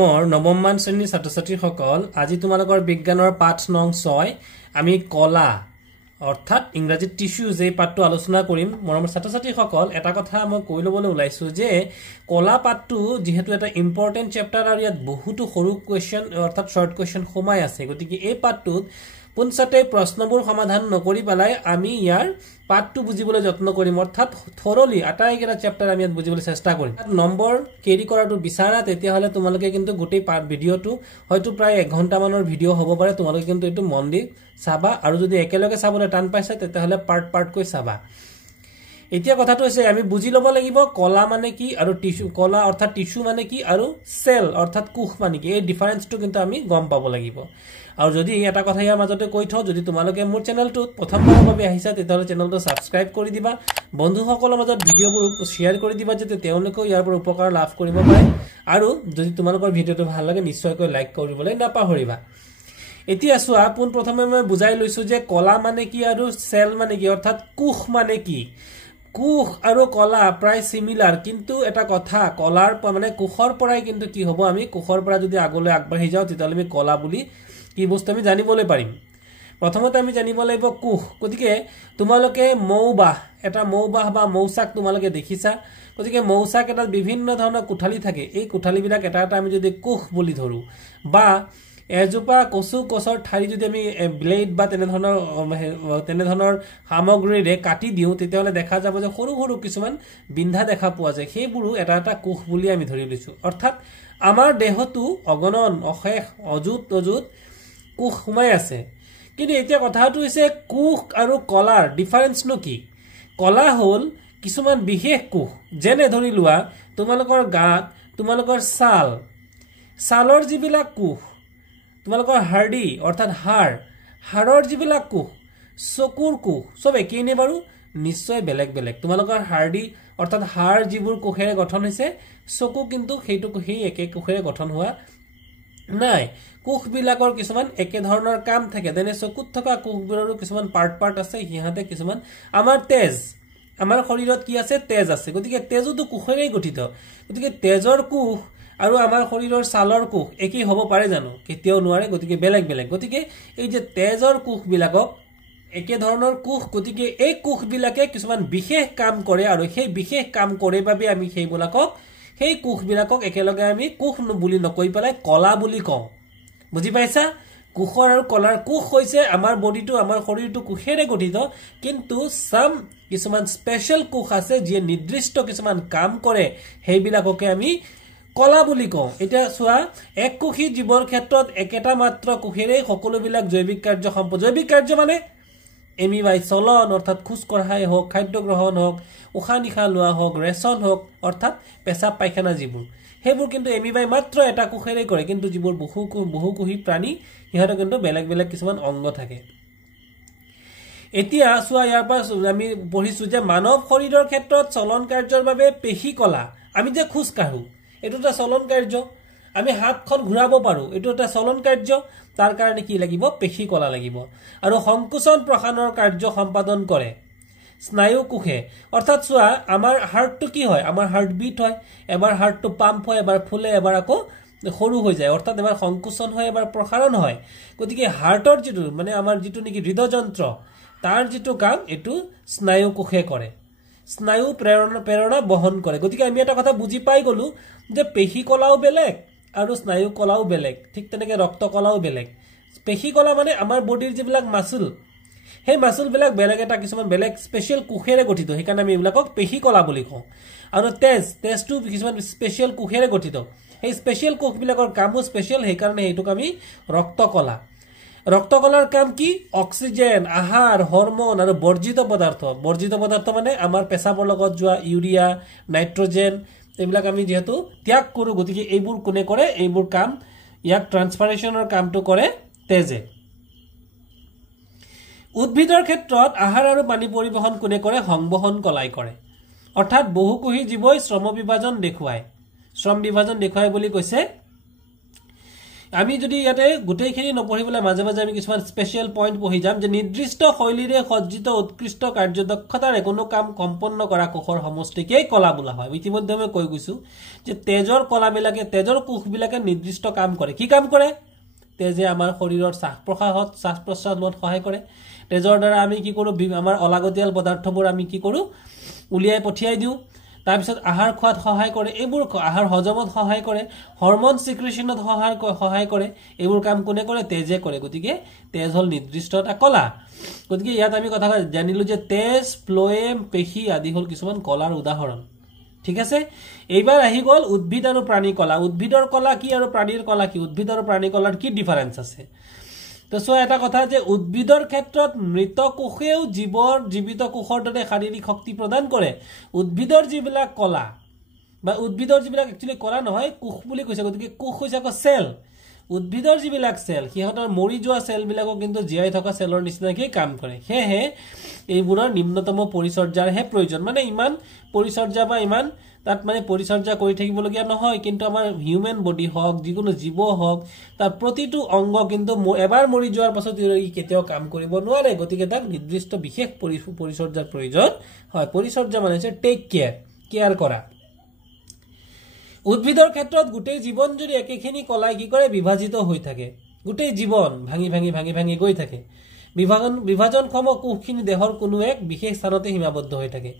মৰমৰ নৱমমান শ্ৰেণীৰ ছাত্ৰ-ছাত্ৰীসকল আজি তোমালোকৰ বিজ্ঞানৰ পাঠ নং 6 আমি কলা অৰ্থাৎ ইংৰাজীত টিস্যু যে পাঠটো আলোচনা কৰিম মৰমৰ ছাত্ৰ-ছাত্ৰীসকল এটা কথা মই কৈ ল'বলৈ ওলাইছো যে কলা পাঠটো যেহেতু এটা ইম্পৰ্টেন্ট চেপ্টাৰ আৰু ইয়াত বহুতো সৰু কোৱেশ্চন অৰ্থাৎ শৰ্ট কোৱেশ্চন সোমাই আছে গতিকে এই পাঠটোত পুনছতে প্ৰশ্নবোৰ সমাধান নকৰি পেলাই আমি ইয়াৰ পাঠটো বুজিবলৈ যত্ন কৰিম অৰ্থাৎ থৰলি আটাইকেইটা চেপ্টাৰ আমি ইয়াত বুজিবলৈ চেষ্টা কৰিম নম্বৰ কেৰি কৰাটো বিচাৰা তেতিয়া হলে তোমালোকে কিন্তু গোটেই পাঠ ভিডিওটো হয়তো প্ৰায় 1 ঘণ্টা মানৰ ভিডিও হ'ব পাৰে তোমালোকে কিন্তু এটো মন দি চাবা আৰু যদি একেলগে চাবলৈ টান পাইছা তেতিয়া হলে পাৰ্ট কৈ চাবা এতিয়া কথাটো হৈছে আমি বুজি ল'ব লাগিব কলা মানে কি আৰু টিস্যু কলা অৰ্থাৎ টিস্যু মানে কি আৰু সেল অৰ্থাৎ কোষ মানে কি এই ডিফাৰেন্সটো কিন্তু আমি গম পাব লাগিব আৰু যদি এটা কথা ইয়াৰ মাজতে কৈ থওঁ যদি তোমালোকে মোৰ চেনেলটো প্ৰথমবাৰৰ বাবে আহিছা তেতিয়াহলে চেনেলটো সাবস্ক্ৰাইব কৰি দিবা বন্ধুসকলৰ মাজত ভিডিওবোৰ শেয়াৰ কৰি দিবা যাতে তেওঁলোকেও ইয়াৰ পৰা উপকাৰ লাভ কৰিব পাৰে আৰু যদি তোমালোকৰ ভিডিওটো ভাল লাগে নিশ্চয়কৈ লাইক কৰিবলৈ নাপাহৰিবা এতিয়া চোৱা পোন প্ৰথমে মই বুজাই লৈছো যে কলা মানে কি আৰু সেল মানে কি অৰ্থাৎ কোষ মানে কি কোষ আৰু কলা প্ৰায় সিমিলাৰ কিন্তু এটা কথা কলাৰ মানে কোষৰ পৰাই কিন্তু কি হ'ব আমি কোষৰ পৰা যদি আগলৈ আগবাঢ়ি যাওঁ তেতিয়ালে আমি কলা বুলি কি বস্তু আমি জানিবলৈ পাৰিম প্ৰথমতে আমি জানিব লাগিব কোষ গতিকে তোমালোকে মৌবাহ এটা মৌবাহ বা মৌচাক তোমালোকে দেখিছা গতিকে মৌচাক এটা বিভিন্ন ধৰণৰ কোঠালি থাকে এই কোঠালিবিলাক এটা এটা আমি যদি কোষ বুলি ধৰো বা এজোপা কচু কচৰ ঠাৰি যদি আমি ব্লেড বা তেনে ধৰণৰ সামগ্ৰীৰে কাটি দিও তেতিয়ালে দেখা যাব যে সৰু সৰু কিছুমান বিন্ধা দেখা পোৱা যায় সেইবোৰো এটা এটা কোষ বুলি আমি ধৰি লৈছো অৰ্থাৎ আমাৰ দেহটো অগণন অশেষ অযুত কোষ সোমাই আছে কিন্তু এতিয়া কথাটো হৈছে কোষ আৰু কলাৰ ডিফাৰেন্স নো কি কলা হল কিছুমান বিশেষ কোষ যেনে ধৰি লোৱা তোমালোকৰ গাত তোমালোকৰ ছালৰ যিবিলাক কোষ তোমালোকৰ হাৰ্ডি অৰ্থাৎ হাড়ৰ যিবিলাক কোষ চকুৰ কোষ সব একেই নে বাৰু নিশ্চয় বেলেগ বেলেগ তোমালোকৰ হাৰ্ডি অৰ্থাৎ হাড় যিবোৰ কোষেৰে গঠন হৈছে চকু কিন্তু সেইটো কোষেই একে কোষেৰে গঠন হোৱা নাই কোষবিলাকৰ কিছুমান একে ধৰণৰ কাম থাকে যেনে চকুত থকা কোষবোৰৰো কিছুমান পাৰ্ট আছে হিহাতে কিছুমান আমাৰ শৰীৰত কি আছে তেজ আছে গতিকে তেজটো কোষেৰে গঠিত গতিকে তেজৰ কোষ আৰু আমাৰ শৰীৰৰ ছালৰ কোষ একেই হ'ব পাৰে জানো কেতিয়াও নোৱাৰে গতিকে বেলেগ বেলেগ গতিকে এই যে তেজৰ কোষবিলাকক একে ধৰণৰ কোষ গতিকে এই কোষবিলাকে কিছুমান বিশেষ কাম কৰে আৰু সেই বিশেষ কাম কৰে বাবে আমি সেই কোষবিলাকক একেলগে আমি কোষ বুলি নকৈ পেলাই কলা বুলি কওঁ বুজি পাইছা কোষৰ আৰু কলাৰ কোষ হৈছে আমাৰ বডিটো আমাৰ শৰীৰটো কোষেৰে গঠিত কিন্তু কিছুমান স্পেশাল কোষ আছে যিয়ে নিৰ্দিষ্ট কিছুমান কাম কৰে সেইবিলাককে আমি কলা বুলি কওঁ এতিয়া চোৱা এক কোষী জীৱৰ ক্ষেত্ৰত একেটা মাত্ৰ কোষেৰে সকলোবিলাক জৈৱিক কাৰ্য মানে এমিবাই চলন অৰ্থাৎ খোজ কঢ়াই হোক খাদ্য গ্ৰহণ হোক উশাহ নিশাহ লোৱা হোক ৰেচন হোক অৰ্থাৎ পেচাব পায়খানা যিবোৰ সেইবোৰ কিন্তু এমিবাই মাত্ৰ এটা কোষেৰে কৰে কিন্তু যিবোৰ বহুকোষী প্ৰাণী ইহঁতৰ কিন্তু বেলেগ বেলেগ কিছুমান অংগ থাকে এতিয়া চোৱা ইয়াৰ পৰা আমি পঢ়িছো যে মানৱ শৰীৰৰ ক্ষেত্ৰত চলন কাৰ্যৰ বাবে পেশী কলা আমি যে খোজ কাঢ়ো এটো এটা চলন কাৰ্য আমি হাতখন ঘূৰাব পাৰো এটো এটা চলন কাৰ্য তাৰ কাৰণে কি লাগিব পেশী কলা লাগিব আৰু সংকোচন প্ৰসাৰণৰ কাৰ্য সম্পাদন কৰে স্নায়ু কোষে অৰ্থাৎ চোৱা আমাৰ হাৰ্টটো কি হয় আমাৰ হাৰ্ট বিট হয় এবাৰ হাৰ্টটো পাম্প হয় এবাৰ ফুলে এবাৰ আকৌ সৰু হৈ যায় অৰ্থাৎ এবাৰ সংকোচন হয় এবাৰ প্ৰসাৰণ হয় গতিকে হাৰ্টৰ যিটো মানে আমাৰ যিটো নেকি হৃদযন্ত্ৰ তাৰ যিটো কাম এটো স্নায়ু কোষে কৰে স্নায়ু প্ৰেৰণা বহন কৰে গতিকে আমি এটা কথা বুজি পাই গলো যে পেশী কলাও বেলেগ আৰু স্নায়ু কলাও বেলেগ ঠিক তেনেকে ৰক্ত কলাও বেলেগ পেশী কলা মানে আমাৰ বডিৰ যিবিলাক মাসল সেই মাসলবিলাক বেলেগ এটা কিছুমান বেলেগ স্পেশাল কোষেৰে গঠিত সেইকাৰণে আমি এইবিলাকক পেশী কলা বুলি কওঁ আৰু তেজটো কিছুমান স্পেশাল কোষেৰে গঠিত সেই স্পেশাল কোষবিলাকৰ কামো স্পেশাল সেইকাৰণে এইটোক আমি ৰক্ত কলাৰ কাম কি অক্সিজেন আহাৰ হৰমন আৰু বৰ্জিত পদাৰ্থ মানে আমাৰ পেচাবৰ লগত যোৱা ইউৰিয়া নাইট্ৰজেন এইবিলাক আমি যেহেতু ত্যাগ কৰো গতিকে এইবোৰ কোনে কৰে এইবোৰ কাম ইয়াক ট্ৰান্সফাৰেশনৰ কামটো কৰে তেজে উদ্ভিদৰ ক্ষেত্ৰত আহাৰ আৰু পানী পৰিবহন কোনে কৰে সংবহন কলাই কৰে অৰ্থাৎ বহুকোষী জীৱই শ্ৰম বিভাজন দেখুৱায় বুলি কৈছে আমি যদি ইয়াতে গোটেইখিনি নপঢ়িবলৈ মাজে মাজে আমি কিছুমান স্পেচিয়েল পইণ্ট পঢ়ি যাম যে নিৰ্দিষ্ট শৈলীৰে সজ্জিত উৎকৃষ্ট কাৰ্যদক্ষতাৰে কোনো কাম সম্পন্ন কৰা কোষৰ সমষ্টিকেই কলা বোলা হয় ইতিমধ্যে মই কৈ গৈছো যে তেজৰ কলাবিলাকে তেজৰ কোষবিলাকে নিৰ্দিষ্ট কাম কৰে কি কাম কৰে তেজে আমাৰ শৰীৰৰ শ্বাস প্ৰশ্বাস লোৱাত সহায় কৰে তেজৰ দ্বাৰা আমি কি কৰো আমাৰ অলাগতিয়াল পদাৰ্থবোৰ আমি কি কৰো উলিয়াই পঠিয়াই দিও তাৰ পিছত আহাৰ খোৱাত সহায় কৰে এইবোৰ আহাৰ হজমত সহায় কৰে হৰমন সিক্ৰেশনত সহায় কৰে এইবোৰ কাম কোনে কৰে তেজে কৰে গতিকে তেজ হল নিৰ্দিষ্ট এটা কলা গতিকে ইয়াত আমি কথা জানিলো যে তেজ ফ্লোএম পেশী আদি হল কিছুমান কলাৰ উদাহৰণ ঠিক আছে এইবাৰ আহি গল উদ্ভিদ আৰু প্ৰাণী কলা উদ্ভিদৰ কলা কি আৰু প্ৰাণীৰ কলা কি উদ্ভিদ আৰু প্ৰাণী কলাৰ কি ডিফাৰেন্স আছে তো সো এটা কথা যে উদ্ভিদৰ ক্ষেত্ৰত মৃত কোষেও জীৱিত কোষৰ দৰে শাৰীৰিক শক্তি প্ৰদান কৰে উদ্ভিদৰ যিবিলাক কলা বা উদ্ভিদৰ যিবিলাক একচুয়ালি কলা নহয় কোষ বুলি কৈছে গতিকে কোষ হৈছে সেল উদ্ভিদৰ যিবিলাক সেল হিহঁতৰ মৰি যোৱা সেল বিলাকক কিন্তু জীয়াই থকা সেলৰ নিচিনাকৈ কাম কৰে হেহে এইবোৰৰ নিম্নতম পৰিচৰ্যাৰ হে প্ৰয়োজন মানে ইমান পৰিচৰ্যা বা ইমান তাত মানে পৰিচৰ্যা কৰি থাকিবলগীয়া নহয় কিন্তু আমাৰ হিউম্যান বডি হক যিকোনো জীৱ হক তাৰ প্ৰতিটো অংগ কিন্তু এবাৰ মৰি যোৱাৰ পাছত ই কেতিয়াও কাম কৰিব নোৱাৰে গতিকে তাক নিৰ্দিষ্ট বিশেষ পৰিচৰ্যাৰ প্ৰয়োজন হয় পৰিচৰ্যা মানে হৈছে টেক কেয়াৰ কৰা উদ্ভিদৰ ক্ষেত্ৰত গোটেই জীৱন যদি একেখিনি কলাই কি কৰে বিভাজিত হৈ থাকে গোটেই জীৱন ভাঙি গৈ থাকে বিভাজনক্ষম কোষখিনি দেহৰ কোনো এক বিশেষ স্থানতে সীমাবদ্ধ হৈ থাকে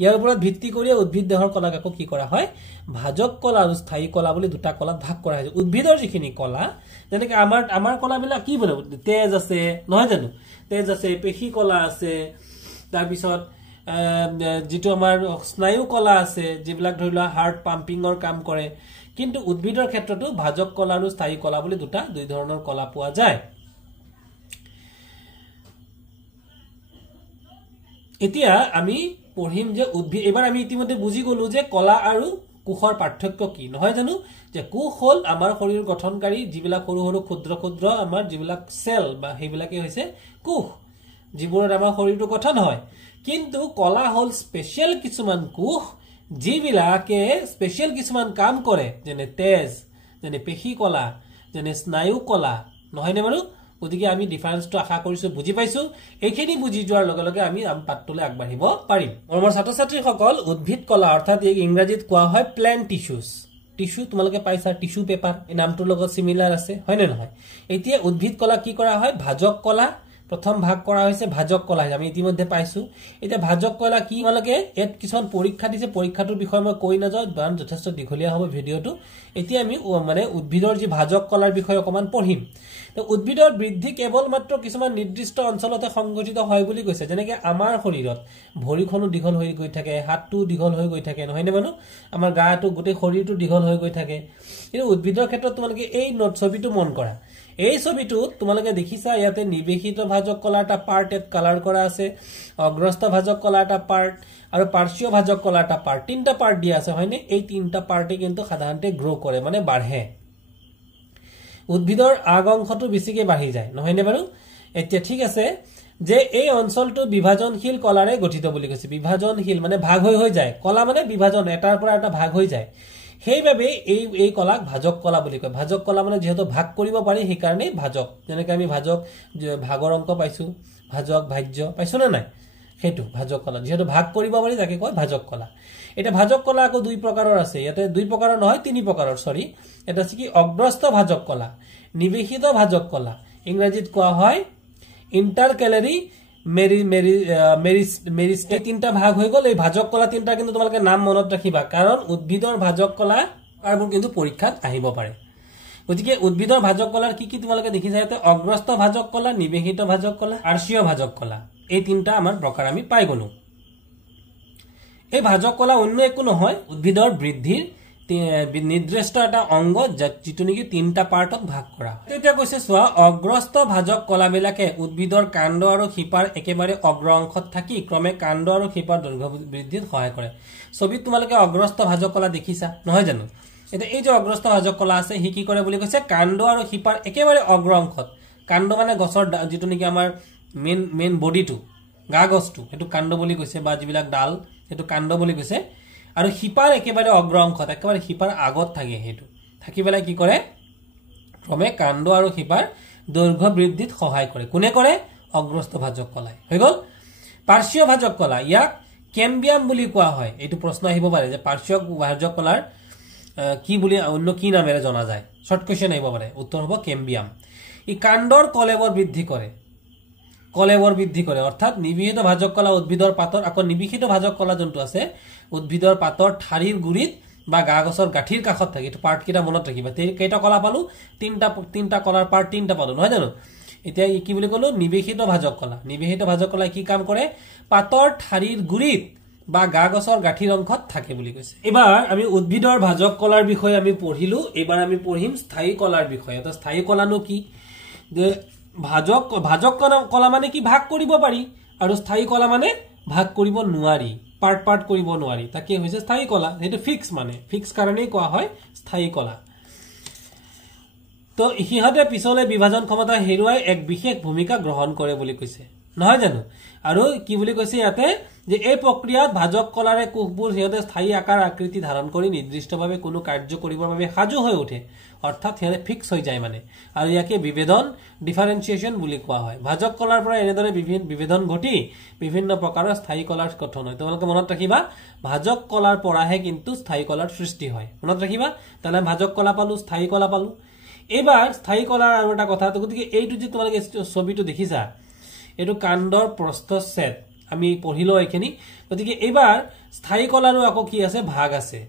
ইয়াৰ ওপৰত ভিত্তি কৰি উদ্ভিদ দেহৰ কলাক কি কৰা হয় ভাজক কলা আৰু স্থায়ী কলা বুলি দুটা কলাত ভাগ কৰা হৈছে উদ্ভিদৰ যিখিনি কলা যেনেকৈ আমাৰ কলাবিলাক কি বলে তেজ আছে নহয় জানো তেজ আছে পেশী কলা আছে তাৰ পিছত যেটো আমাৰ স্নায়ু কলা আছে যিবিলাক ধৰিলা হাৰ্ট পাম্পিংৰ কাম কৰে কিন্তু উদ্ভিদৰ ক্ষেত্ৰতো ভাজক কলা আৰু স্থায়ী কলা বুলি দুই ধৰণৰ কলা পোৱা যায় এতিয়া আমি পঢ়িম যে উদ্ভিদ এবাৰ আমি ইতিমধ্যে বুজি গলো যে কলা আৰু কোষৰ পাৰ্থক্য কি নহয় জানো যে কোষ হল আমাৰ শৰীৰ গঠনকাৰী যিবিলাক সৰু সৰু ক্ষুদ্ৰ আমাৰ যিবিলাক সেল বা সেইবিলাকে হৈছে কোষ যিবোৰত আমাৰ শৰীৰটো গঠন হয় কিন্তু কলা হল স্পেশাল কিছুমান কোষ যিবিলাকে স্পেশাল কিছুমান কাম কৰে যেনে তেজ যেনে পেশী কলা যেনে স্নায়ু কলা নহয় নে বাৰু গতিকে আমি ডিফাৰেন্সটো আশা কৰিছো বুজি পাইছো এইখিনি বুজি যোৱাৰ লগে লগে আমি পাঠটোলৈ আগবাঢ়িব পাৰিম মোৰ ছাত্ৰ ছাত্ৰীসকল উদ্ভিদ কলা অৰ্থাৎ ইংৰাজীত কোৱা হয় প্ল্যান্ট টিস্যু তোমালোকে পাইছা টিস্যু পেপাৰ এই নামটোৰ লগত সিমিলাৰ আছে হয় নে নহয় এতিয়া উদ্ভিদ কলা কি কৰা হয় ভাজক কলা প্ৰথম ভাগ কৰা হৈছে ভাজক কলা আমি ইতিমধ্যে পাইছো এতিয়া ভাজক কলা কি তোমালোকে এত কিছুমান পৰীক্ষা দিছে পৰীক্ষাটোৰ বিষয়ে মই কৈ নাযাওঁ কাৰণ যথেষ্ট দীঘলীয়া হ'ব ভিডিওটো এতিয়া আমি মানে উদ্ভিদৰ যি ভাজক কলাৰ বিষয়ে অকমান পঢ়িম তো উদ্ভিদৰ বৃদ্ধি কেৱল মাত্ৰ কিছুমান নিৰ্দিষ্ট অঞ্চলতে সংঘটিত হয় বুলি কৈছে যেনেকৈ আমাৰ শৰীৰত ভৰিখনো দীঘল হৈ গৈ থাকে হাতটো দীঘল হৈ গৈ থাকে নহয় নে মানুহ আমাৰ গাটো গোটেই শৰীৰটো দীঘল হৈ গৈ থাকে কিন্তু উদ্ভিদৰ ক্ষেত্ৰত তোমালোকে এই ছবিটো মন কৰা এই ছবিটোত তোমালোকে দেখিছা ইয়াতে নিবেশিত ভাজক কলা এটা পাৰ্ট এত কালাৰ কৰা আছে অগ্ৰস্থ ভাজক কলা এটা পাৰ্ট আৰু পাৰ্শ্বীয় ভাজক কলা এটা পাৰ্ট তিনটা পাৰ্ট দিয়া আছে হয়নে এই তিনটা পাৰ্টে কিন্তু সাধাৰণতে গ্ৰো কৰে মানে বাঢ়ে উদ্ভিদৰ আগ অংশটো বেছিকৈ বাঢ়ি যায় নহয় নে বাৰু এতিয়া ঠিক আছে যে এই অঞ্চলটো বিভাজনশীল কলাৰে গঠিত বুলি কৈছে বিভাজনশীল মানে ভাগ হৈ যায় কলা মানে বিভাজন এটাৰ পৰা এটা ভাগ হৈ যায় সেইভাবে এই কলাক ভাজক কলা বুলি কয় ভাজক কলা মানে যেহেতু ভাগ কৰিব পাৰি সেই কাৰণে ভাজক যেনেকৈ আমি ভাগৰ অংক পাইছো ভাজক ভাজ্য পাইছো না নাই হেতু ভাজক কলা যেহেতু ভাগ কৰিব পাৰি তাকে কয় ভাজক কলা এটা ভাজক কলা আকৌ দুই প্ৰকাৰৰ আছে ইয়াতে দুই প্ৰকাৰৰ নহয় তিনি প্ৰকাৰৰ সৰি এটা আছে কি অগ্ৰস্থ ভাজক কলা নিবেশিত ভাজক কলা ইংৰাজীত কোৱা হয় ইন্টাৰকেলাৰি মেৰিস্টে তিনটা ভাগ হৈ গল এই ভাজক কলা তিনটা কিন্তু তোমালোকে নাম মনত ৰাখিবা কাৰণ উদ্ভিদৰ ভাজক কলা আৰু কিন্তু পৰীক্ষাত আহিব পাৰে গতিকে উদ্ভিদৰ ভাজক কলাৰ কি তোমালোকে দেখিছা ইয়াতে অগ্ৰস্থ ভাজক কলা নিবেশিত ভাজক কলা পাৰ্শ্বীয় ভাজক কলা এই তিনটা আমাৰ প্ৰকাৰ আমি পাই গলো এই ভাজক কলা অন্য একো নহয় উদ্ভিদৰ বৃদ্ধিৰ নিৰ্দিষ্ট এটা অংগ যেটো নেকি তিনটা পাৰ্টত ভাগ কৰা এতিয়া কৈছে চোৱা অগ্ৰস্থ ভাজক কলাবিলাকে উদ্ভিদৰ কাণ্ড আৰু শিপাৰ একেবাৰে অগ্ৰ অংশত থাকি ক্ৰমে কাণ্ড আৰু শিপাৰ দৈৰ্ঘ্য বৃদ্ধিত সহায় কৰে ছবিত তোমালোকে অগ্ৰস্থ ভাজক কলা দেখিছা নহয় জানো এটা এই যে অগ্ৰস্থ ভাজক কলা আছে হি কি কৰে বুলি কৈছে কাণ্ড আৰু শিপাৰ একেবাৰে অগ্ৰ অংশত কাণ্ড মানে গছৰ যেটো নেকি আমাৰ মেইন বডিটো গা গছটো এটো কাণ্ড বুলি কৈছে বা যিবিলাক ডাল এটো কাণ্ড বুলি কৈছে আৰু শিপাৰ একেবাৰে অগ্ৰ অংশত একেবাৰে শিপাৰ আগত থাকে হেতু থাকি বেলা কি কৰে ক্ৰমে কাণ্ড আৰু শিপাৰ দৈৰ্ঘ্য বৃদ্ধিত সহায় কৰে কোনে কৰে অগ্ৰস্থ ভাজক কলাই হৈ গল পাৰ্শ্বীয় ভাজক কলা ইয়াক কেম্বিয়াম বুলি কোৱা হয় এইটো প্ৰশ্ন আহিব পাৰে যে পাৰ্শ্বীয় ভাজক কলাৰ কি বুলি অন্য কি নামেৰে জনা যায় শৰ্ট কোৱেশ্চন আহিব পাৰে উত্তৰ হ'ব কেম্বিয়াম ই কাণ্ডৰ কলেবৰ বৃদ্ধি কৰে অৰ্থাৎ নিবিহিত ভাজক কলা উদ্ভিদৰ পাতৰ আকৌ নিবিহিত ভাজক কলা যোনটো আছে উদ্ভিদৰ পাতৰ ঠাৰিৰ গুৰিত বা গা গছৰ গাঠিৰ কাষত থাকে এটো পাৰ্ট কিটা মনত ৰাখিবা কেইটা কলা পালো তিনটা কলাৰ পাৰ্ট তিনটা পালো নহয় জানো এতিয়া কি বুলি কলো নিবিহিত ভাজক কলা কি কাম কৰে পাতৰ ঠাৰিৰ গুৰিত বা গা গছৰ গাঠিৰ অংশত থাকে বুলি কৈছে এবাৰ আমি উদ্ভিদৰ ভাজক কলাৰ বিষয়ে আমি পঢ়িলো এবাৰ আমি পঢ়িম স্থায়ী কলাৰ বিষয়ে এটা স্থায়ী কলানো কি যে ভাজক কলা মানে কি ভাগ কৰিব পাৰি আৰু স্থায়ী কলা মানে ভাগ কৰিব নোৱাৰি পাৰ্ট কৰিব নোৱাৰি তাকে হৈছে স্থায়ী কলা হেতু ফিক্স কাৰণেই কোৱা হয় স্থায়ী কলা তো ইহিহতে পিছলে বিভাজন ক্ষমতা হেৰুৱাই এক বিশেষ ভূমিকা গ্ৰহণ কৰে বুলি কৈছে নহয় জানো আৰু কি বুলি কৈছে ইয়াতে যে এই প্ৰক্ৰিয়াত ভাজক কলাৰে কোষবোৰ হিহতে স্থায়ী আকাৰ আকৃতি ধাৰণ কৰি নিৰ্দিষ্টভাৱে কোনো কাৰ্য কৰিবৰ বাবে সাজু হৈ উঠে অৰ্থাৎ হিহতে ফিক্স হৈ যায় মানে আৰু ইয়াকে বিভেদন ডিফাৰেন্সিয়েশন বুলি কোৱা হয় ভাজক কলাৰ পৰা এনেদৰে বিভেদন ঘটি বিভিন্ন প্ৰকাৰৰ স্থায়ী কলাৰ গঠন হয় তোমালোকে মনত ৰাখিবা ভাজক কলাৰ পৰাহে কিন্তু স্থায়ী কলাৰ সৃষ্টি হয় মনত ৰাখিবা তাহলে ভাজক কলা পালো স্থায়ী কলা পালো এবাৰ স্থায়ী কলাৰ আৰু এটা কথা গতিকে এইটো যে তোমালোকে ছবিটো দেখিছা এটো কাণ্ডৰ প্ৰস্থচ্ছেদ আমি পঢ়িলো এখিনি গতিকে এবাৰ স্থায়ী কলাৰো আকৌ কি আছে ভাগ আছে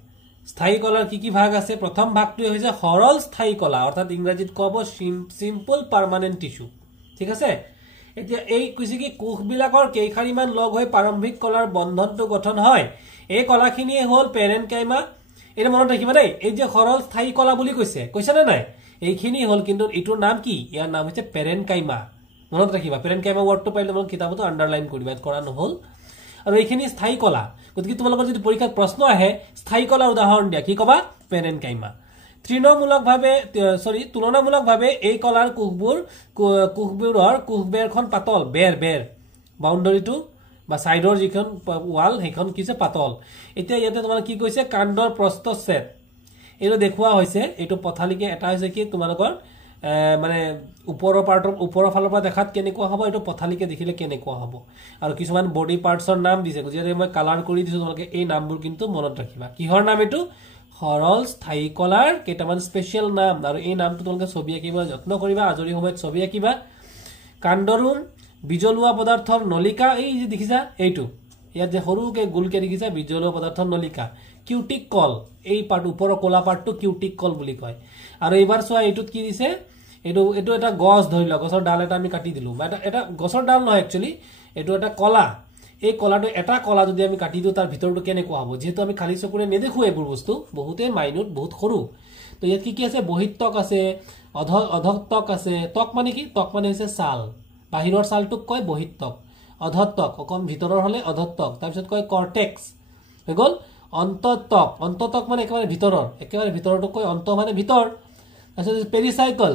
স্থায়ী কলাৰ কি ভাগ আছে প্ৰথম ভাগটো হৈছে সৰল স্থায়ী কলা অৰ্থাৎ ইংৰাজীত কব সিম্পল পাৰ্মানেন্ট টিস্যু ঠিক আছে এতিয়া এই কৈছে কি কোষবিলাকৰ কেইখাৰিমান লগ হৈ প্ৰাৰম্ভিক কলাৰ বন্ধনটো গঠন হয় এই কলাখিনিয়ে হল পেৰেনকাইমা এৰ মনত ৰাখিবা দেই এই যে সৰল স্থায়ী কলা বুলি কৈছে না নাই এইখিনি হল কিন্তু এটোৰ নাম কি ইয়াৰ নাম হৈছে পেৰেনকাইমা মনত ৰাখিবা পেৰেনকাইমা ওয়াৰ্ডটো পাইলে মই কিতাবটো আন্ডাৰলাইন কৰিবা কৰা নহল আৰু এইখিনি স্থায়ী কলা গতিকে তোমালোকৰ যদি পৰীক্ষাত প্ৰশ্ন আহে স্থায়ী কলাৰ উদাহৰণ দিয়া কি কবা পেৰেনকাইমা তুলনামূলকভাৱে এই কলাৰ কোষবোৰৰ কোষবেৰখন পাতল বেৰ বাউণ্ডাৰীটো বা সাইডৰ যিখন ওয়াল সেইখন কিছে পাতল এতিয়া ইয়াতে তোমালোক কি কৈছে কাণ্ডৰ প্ৰস্থচ্ছেদ এটো দেখুৱা হৈছে এটো পথালিকে এটা হৈছে কি তোমালোকৰ মানে উপৰৰ ফালৰ পৰা দেখাত কেনেকুৱা হ'ব এটো পথালিকে দেখিলে কেনেকুৱা হ'ব আৰু কিছুমান বডি পাৰ্টছৰ নাম দিছে যদি মই কালাৰ কৰি দিছো তোমালোকে এই নামবোৰ কিন্তু মনত ৰাখিবা কিহৰ নাম এটো সৰল স্থায়ী কলাৰ কেইটামান স্পেশাল নাম আৰু এই নামটো তোমালোকে ছবি আঁকিবা যত্ন কৰিবা আজৰি সময়ত ছবি আঁকিবা কাণ্ডৰুম বিজলুৱা পদাৰ্থৰ নলিকা এই যে দেখিছা এইটো ইয়াত যে সৰুকে গোলকে দেখিছা বিজলুৱা পদাৰ্থৰ নলিকা কিউটিক কল এই পাৰ্ট ওপৰৰ কোলা পাৰ্টটো কিউটিক কল বুলি কয় আৰু এবাৰ চোৱা এইটোত কি দিছে এটো এটা গছ ধৰিলা গছৰ ডাল এটা আমি কাটি দিলু এটা গছৰ ডাল নহয় একচুয়ালি এটো এটা কলা এই কলাটো এটা কলা যদি আমি কাটি দিও তাৰ ভিতৰটো কেনেকুৱা হ'ব যেহেতু আমি খালি চকুৰে নেদেখো এইবোৰ বস্তু বহুতে মাইনুট বহুত সৰু তো ইয়াত কি আছে বহিত্তক আছে অধত্তক আছে তক মানে কি তক মানে হৈছে ছাল বাহিৰৰ ছালটোক কয় বহিত্তক অধত্তক অকন ভিতৰৰ হলে অধত্তক তাৰ পিছত কয় কৰ্টেক্স হৈ গল অন্ততক মানে একেবাৰে ভিতৰটো কয় অন্ত মানে ভিতৰ আছে পেৰিসাইকেল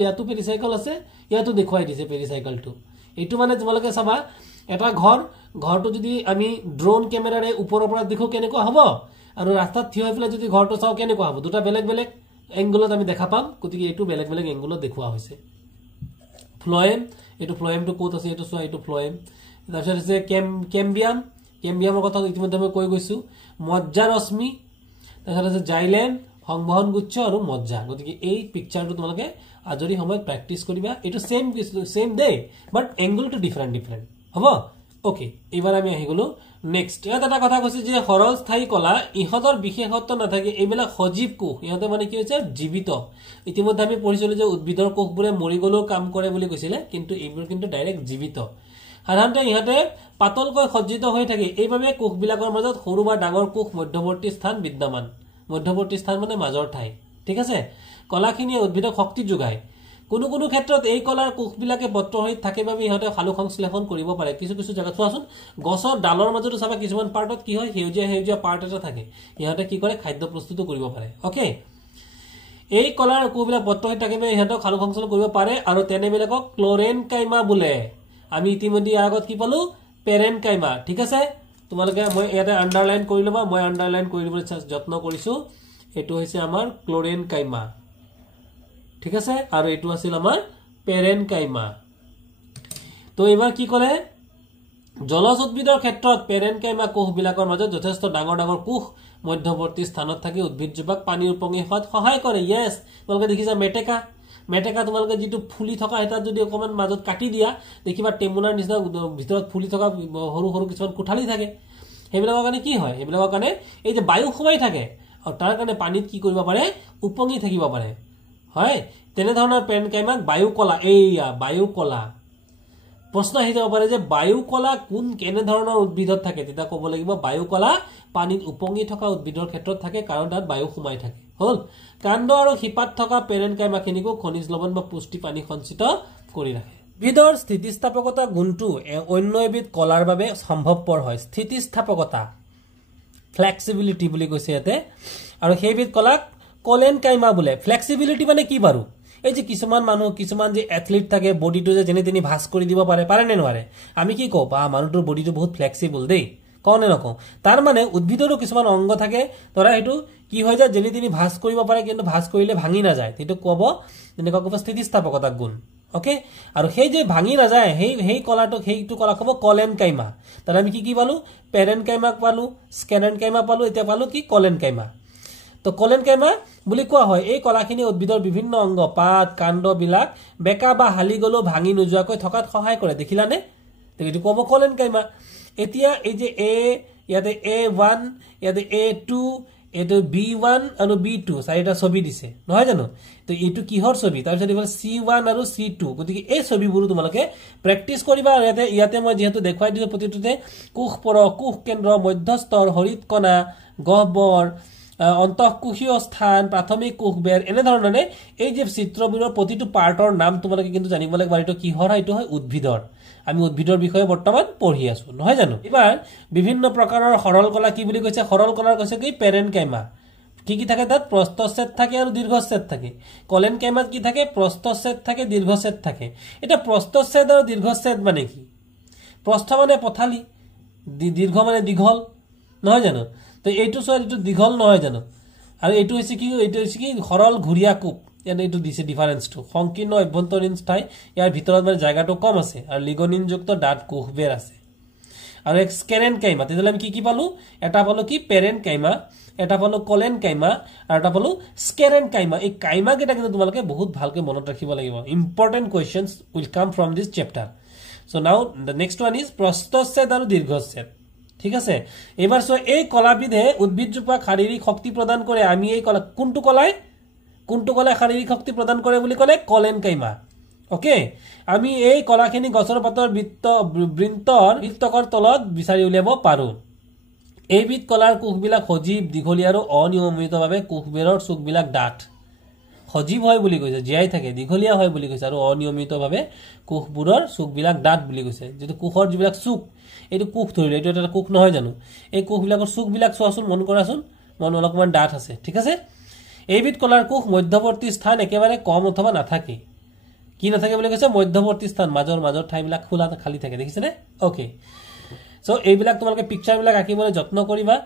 ইয়াতো পেৰিসাইকেল আছে ইয়াতো দেখুৱাই দিছে পেৰিসাইকেলটো এইটো মানে তোমালোকে চাবা এটা ঘৰটো যদি আমি ড্ৰোন ক্যামেৰাৰে ওপৰৰ পৰা দেখো কেনেকুৱা হ'ব আৰু ৰাস্তাত থিয় হৈ পেলাই যদি ঘৰটো চাও কেনেকুৱা হ'ব দুটা বেলেগ এংগলত আমি দেখা পাম গতিকে এইটো বেলেগ এংগলত দেখুৱা হৈছে ফ্লোয়েম এইটো ফ্লোয়েমটো কোত আছে এইটো চোৱা এইটো ফ্লোয়েম তাৰপিছত আছে কেম্বিয়ামৰ কথা ইতিমধ্যে মই কৈ গৈছো মজ্জা ৰশ্মি তাৰপিছত আছে জাইলেন সংবহন গুচ্ছ আৰু মজ্জা গতিকে এই পিকচাৰটো তোমালোকে আজৰি সময়ত প্ৰ্যাকটিস কৰিবা এটো সেম দে বাট এংগলটো ডিফাৰেন্ট হ'ব ওকে এবাৰ আমি আহি গলো নেক্সট এটা কথা কৈছে যে সৰল স্থায়ী কলা ইহতৰ বিশেষত্ব নাথাকে এইবিলাক সজীৱ কোষ ইহতে মানে কি হৈছে জীবিত ইতিমধ্যে আমি পঢ়িছিলো যে উদ্ভিদৰ কোষবোৰে মৰি গলেও কাম কৰে বুলি কৈছিলে কিন্তু এইবোৰ কিন্তু ডাইৰেক্ট জীবিত সাধাৰণতে ইহতে পাতলকৈ সজ্জিত হৈ থাকে এইভাবে কোষবিলাকৰ মাজত সৰু বা ডাঙৰ কোষ মধ্যৱৰ্তী স্থান বিদ্যমান মধ্যৱৰ্তী স্থান মানে মাজৰ ঠাই ঠিক আছে কলাখিনিয়ে উদ্ভিদক শক্তি যোগায় কোনো ক্ষেত্ৰত এই কলাৰ কোষবিলাকে বত্ৰ হৈ থাকে বাবে ইহতে খালু সংশ্লেষণ কৰিব পাৰে কিছু জায়গা চোৱাচোন গছৰ ডালৰ মাজতো চাবা কিছুমান পাৰ্টত কি হয় হেউজিয়া পাৰ্ট এটা থাকে ইহতে কি কৰে খাদ্য প্ৰস্তুত কৰিব পাৰে ওকে এই কলাৰ কোষবিলাক বত্ৰ হৈ থাকে বাবে ইহতে খালু সংশ্লেষণ কৰিব পাৰে আৰু তেনেবিলাকক ক্লোৰেনকাইমা বোলে আমি ইতিমধ্যে আগত কি পালো পেৰেনকাইমা ঠিক আছে তোমালোকে মই এটা আন্ডাৰলাইন কৰি লবা মই আন্ডাৰলাইন কৰি দিবলৈ যত্ন কৰিছো এটো হৈছে আমাৰ ক্লোৰেনকাইমা ঠিক আছে আৰু এটো আছিল আমাৰ পেৰেনকাইমা তো এবাৰ কি কৰে জলজ উদ্ভিদৰ ক্ষেত্ৰত পেৰেনকাইমা কোষবিলাকৰ মাজত যথেষ্ট ডাঙৰ ডাঙৰ কোষ মধ্যৱৰ্তী স্থানত থাকি উদ্ভিদজোপাক পানী উপঙি হোৱাত সহায় কৰে ইয়েস তোমালোকে দেখিছা মেটেকা তোমালোকে যেটো ফুলি থকা এটা যদি অকমান মাজত কাটি দিয়া দেখিবা টেমুনাৰ নিচিনা ভিতৰত ফুলি থকা সৰু সৰু কিছুমান কোঠালি থাকে হেবিলাকৰ কাৰণে কি হয় হেবিলাকৰ কাৰণে এই যে বায়ু সোমাই থাকে আৰু তাৰ কাৰণে পানীত কি কৰিব পাৰে উপঙি থাকিব পাৰে হয় তেনে ধৰণৰ পেৰেনকাইমাক বায়ুকলা এইয়া বায়ুকলা প্ৰশ্ন আহি যাব পাৰে যে বায়ুকলা কোন কেনে ধৰণৰ উদ্ভিদত থাকে তেতিয়া ক'ব লাগিব বায়ুকলা পানীত উপঙি থকা উদ্ভিদৰ ক্ষেত্ৰত থাকে কাৰণ তাত বায়ু সোমাই থাকে হল কাণ্ড আৰু শিপাত থকা পেৰেনকাইমাখিনিকো খনিজ লৱণ বা পুষ্টি পানী সঞ্চিত কৰি ৰাখে উদ্ভিদৰ স্থিতিস্থাপকতা গুণটো অন্য এবিধ কলাৰ বাবে সম্ভৱপৰ হয় স্থিতিস্থাপকতা ফ্লেক্সিবিলিটি বুলি কৈছে ইয়াতে আৰু সেইবিধ কলাক কলেনকাইমা বোলে ফ্লেক্সিবিলিটি মানে কি বাৰু এই যে কিছুমান মানুহ কিছুমান যে এথলিট থাকে বডিটো যে যেনে তেনি ভাস কৰি দিব পাৰে নে নোৱাৰে আমি কি কওঁ বা মানুহটোৰ বডিটো বহুত ফ্লেক্সিবল দেই কওনে নকওঁ তাৰ মানে উদ্ভিদৰো কিছুমান অংগ থাকে ধৰা হেতু কি হৈ যায় যেনে তেনি ভাস কৰিব পাৰে কিন্তু ভাস কৰিলে ভাঙি না যায় সেইটো ক'ব তেনেকুৱা ক'ব স্থিতিস্থাপকতা গুণ ওকে আৰু সেই যে ভাঙি না যায় সেই কলাটো সেইটো কলা ক'ব কলেনকাইমা তাৰ আমি কি পালো পেৰেনকাইমা পালো স্কেৰেনকাইমা পালো এতিয়া পালো কি কলেনকাইমা তো কলেনকাইমা বুলি কোৱা হয় এই কলাখিনি উদ্ভিদৰ বিভিন্ন অংগ পাত কাণ্ড বিলাক বেকা বা হালি গলো ভাঙি নোযোৱাকৈ থকাত সহায় কৰে দেখিলানে এইটো ক'ব কলেনকাইমা এতিয়া এই যে ইয়াতে A1 ইয়াতে A2 এটো B1 আৰু B2 চাৰিটা ছবি দিছে নহয় জানো তো এইটো কিহৰ ছবি তাৰ পিছত C1 আৰু C2 গতিকে এই ছবিবোৰ তোমালোকে প্ৰেক্টিস কৰিবা আৰু ইয়াতে মই যেহেতু দেখুৱাই দিছো প্ৰতিটোতে কোষ পৰ কোষ কেন্দ্ৰ মধ্যস্তৰ হৰিত কণা গহ্বৰ অন্তঃকোষীয় স্থান প্ৰাথমিক কোষবেৰ এনে ধৰণে এই যে চিত্ৰবোৰৰ প্ৰতিটো পাৰ্টৰ নাম তোমালোকে কিন্তু জানিব লাগিব আৰু কিহৰ এইটো হয় উদ্ভিদৰ আমি উদ্ভিদৰ বিষয়ে বৰ্তমান পঢ়ি আছো নহয় জানো এবাৰ বিভিন্ন প্ৰকাৰৰ সৰল কলা কি বুলি কৈছে সৰল কলাৰ কৈছে কি পেৰেনকাইমা কি থাকে তাত প্ৰস্থচ্ছেদ থাকে আৰু দীৰ্ঘচ্ছেদ থাকে কলেনকাইমাত কি থাকে প্ৰস্থচ্ছেদ থাকে দীৰ্ঘচ্ছেদ থাকে এটা প্ৰস্থচ্ছেদ আৰু দীৰ্ঘচ্ছেদ মানে কি প্ৰস্থ মানে পথালি দীৰ্ঘ মানে দীঘল নহয় জানো তো এইটো সৈতে এইটো দীঘল নহয় জানো আৰু এইটো হৈছে কি সৰল ঘুৰিয়া কূপ এনে এইটো দিছে ডিফাৰেন্সটো সংকীৰ্ণ অভ্যন্তৰীণ ঠাই ইয়াৰ ভিতৰত মানে জায়গাটো কম আছে আৰু লিগনিনযুক্ত ডাট কোষবেৰ আছে আৰু এক স্কেৰেনকাইমা তেতিয়ালে আমি কি পালো এটা পালো কি পেৰেনকাইমা এটা পালো কলেনকাইমা আৰু এটা পালো স্কেৰেনকাইমা এই কাইমা কেটা কিন্তু তোমালোকে বহুত ভালকৈ মনত ৰাখিব লাগিব important questions will come from this chapter so now the next one is প্ৰস্থচ্ছেদ আৰু দীৰ্ঘচ্ছেদ ঠিক আছে এবাৰ সো এই কলাবিধে উদ্ভিদজোপা শাৰীৰিক শক্তি প্ৰদান কৰে আমি এই কলা কোনটো কলাই শাৰীৰিক শক্তি প্ৰদান কৰে বুলি ক'লে কলেনকাইমা ওকে আমি এই কলাখিনি গছৰ পাতৰ বৃত্তৰ তলত বিচাৰি উলিয়াব পাৰো এইবিধ কলাৰ কোষবিলাক সজীৱ দীঘলীয়া আৰু অনিয়মিতভাৱে কোষবেৰৰ চুকবিলাক ডাঠ সজীৱ হয় বুলি কৈছে জীয়াই থাকে দীঘলীয়া হয় বুলি কৈছে আৰু অনিয়মিতভাৱে কোষবোৰৰ চুকবিলাক ডাঠ বুলি কৈছে যেটো কোষৰ যিবিলাক চুক এইটো কোষ ধৰিলে এইটো এটা কোষ নহয় জানো এই কোষবিলাকৰ চুকবিলাক চোৱাচোন মন কৰাচোন মন অলপমান ডাঠ আছে ঠিক আছে এইবিধ কলাৰ কোষ মধ্যৱৰ্তী স্থান একেবাৰে কম অথবা নাথাকে কি নাথাকে বুলি কৈছে মধ্যৱৰ্তী স্থান মাজৰ ঠাইবিলাক খোলা খালি থাকে দেখিছেনে ওকে সো এইবিলাক তোমালোকে পিকচাৰবিলাক আঁকিবলৈ যত্ন কৰিবা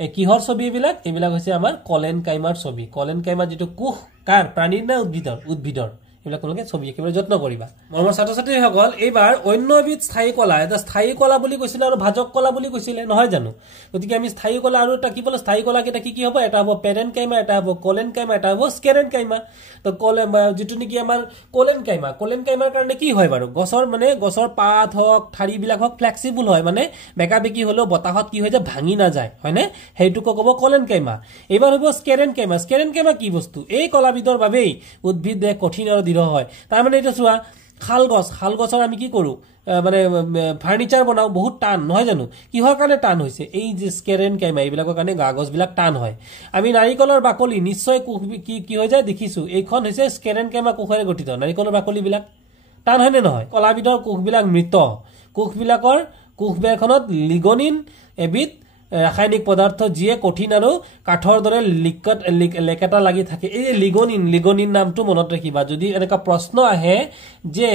এই কিহৰ ছবি এইবিলাক হৈছে আমাৰ কলেনকাইমাৰ ছবি কলেনকাইমা যেটো কোষ কাৰ প্ৰাণীৰ না উদ্ভিদৰ এইবিলাক তোমালোকে ছবি আঁকিবলৈ যত্ন কৰিবা মৰমৰ ছাত্ৰ-ছাত্ৰীসকল এইবাৰ অন্য এবিধ স্থায়ী কলা এটা স্থায়ী কলা বুলি কৈছিল আৰু ভাজক কলা বুলি কৈছিল নহয় জানো গতিকে আমি স্থায়ী কলা আৰু এটা কি বল স্থায়ী কলা কেটা কি হ'ব এটা হ'ব পেৰেনকাইমা এটা হ'ব কলেনকাইমা এটা হ'ব স্কেৰেনকাইমা তো যেটো নেকি আমাৰ কলেনকাইমাৰ কাৰণে কি হয় বাৰু গছৰ পাত হওক ঠাৰিবিলাক হওক ফ্লেক্সিবল হয় মানে বেকাবেকি হলেও বতাহত কি হৈ যায় ভাঙি না যায় হয়নে হেইটো ক'ব কলেনকাইমা এবাৰ হ'ব স্কেৰেনকাইমা কি বস্তু এই কলাবিধৰ বাবেই উদ্ভিদ দেহ কঠিন আৰু দৃঢ় হয় তাৰ মানে এটা চোৱা শালগছৰ আমি কি কৰো মানে ফাৰ্নিচাৰ বনাও বহুত টান নহয় জানো কিহৰ কাৰণে টান হৈছে এই যে স্কেৰেনকাইমা এইবিলাকৰ কাৰণে কাগজবিলাক টান হয় আমি নাৰিকলৰ বাকলি নিশ্চয় কি হৈ যায় দেখিছো এইখন হৈছে স্কেৰেনকাইমা কোষেৰে গঠিত নাৰিকলৰ বাকলিবিলাক টান হয়নে নহয় কলাবিধৰ কোষবিলাক মৃত কোষবেৰখনত লিগনিন এবিধ ৰাসায়নিক পদাৰ্থ যিয়ে কঠিন আৰু কাঠৰ দৰে লেকেটা লাগি থাকে এই লিগনিন নামটো মনত ৰাখিবা যদি এনেকা প্ৰশ্ন আহে যে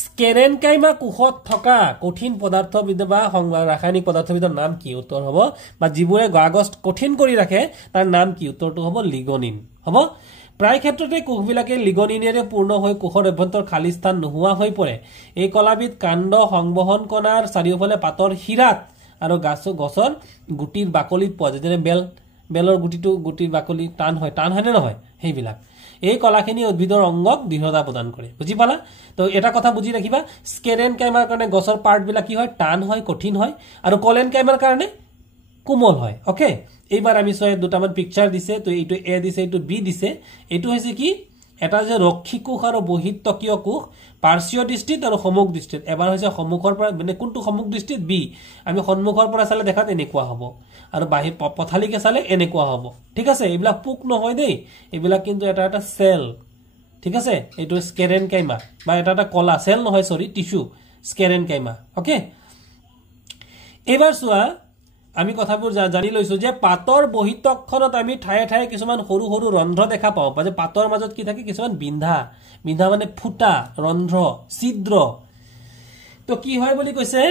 স্কেৰেনকাইমা কোষত থকা কঠিন পদাৰ্থবিধ বা ৰাসায়নিক পদাৰ্থবিধৰ নাম কি উত্তৰ হ'ব বা যিবোৰে কাগজ কঠিন কৰি ৰাখে তাৰ নাম কি উত্তৰটো হ'ব লিগনিন হ'ব প্ৰায় ক্ষেত্ৰতে কোষবিলাকে লিগনিনেৰে পূৰ্ণ হৈ কোষৰ অভ্যন্তৰ খালী স্থান নোহোৱা হৈ পৰে এই কলাবিধ কাণ্ড সংবহন কণাৰ চাৰিওফালে পাতৰ শিৰাত আৰু গছৰ গুটিৰ বাকলিত পোৱা যায় যেনে বেলৰ গুটিৰ বাকলি টান হয়নে নহয় সেইবিলাক এই কলাখিনি উদ্ভিদৰ অংগক দৃঢ়তা প্ৰদান কৰে বুজি পালা তো এটা কথা বুজি ৰাখিবা স্কেৰেনকাইমাৰ কাৰণে গছৰ পাৰ্টবিলাক কি হয় টান হয় কঠিন হয় আৰু কলেনকাইমাৰ কাৰণে কোমল হয় ওকে এইবাৰ আমি সয় দুটামান পিকচাৰ দিছে তো এইটো এ দিছে এইটো বি দিছে এইটো হৈছে কি এটা যে ৰক্ষী কোষ আৰু বহিত্বকীয় কোষ পাৰ্শ্বীয় দৃষ্টিত আৰু সমুখ দৃষ্টিত এবাৰ হৈছে সমুখৰ পৰা মানে কোনটো সমুখ দৃষ্টিত বি আমি সন্মুখৰ পৰা চালে দেখাত এনেকুৱা হ'ব আৰু বাহিৰ পথালিকে চালে এনেকুৱা হ'ব ঠিক আছে এইবিলাক পোক নহয় দেই এইবিলাক কিন্তু এটা সেল ঠিক আছে এইটো স্কেৰেনকাইমা বা এটা কলা সেল নহয় সৰি টিস্যু স্কেৰেনকাইমা ওকে এবাৰ চোৱা আমি কথাবোৰ জানি লৈছো যে পাতৰ বহিত্বকখনত আমি ঠায়ে ঠায়ে কিছুমান সৰু সৰু ৰন্ধ্ৰ দেখা পাওঁ মানে পাতৰ মাজত কি থাকে কিছুমান বিন্ধা মানে ফুটা ৰন্ধ্ৰ ছিদ্ৰ তো কি হয় বুলি কৈছে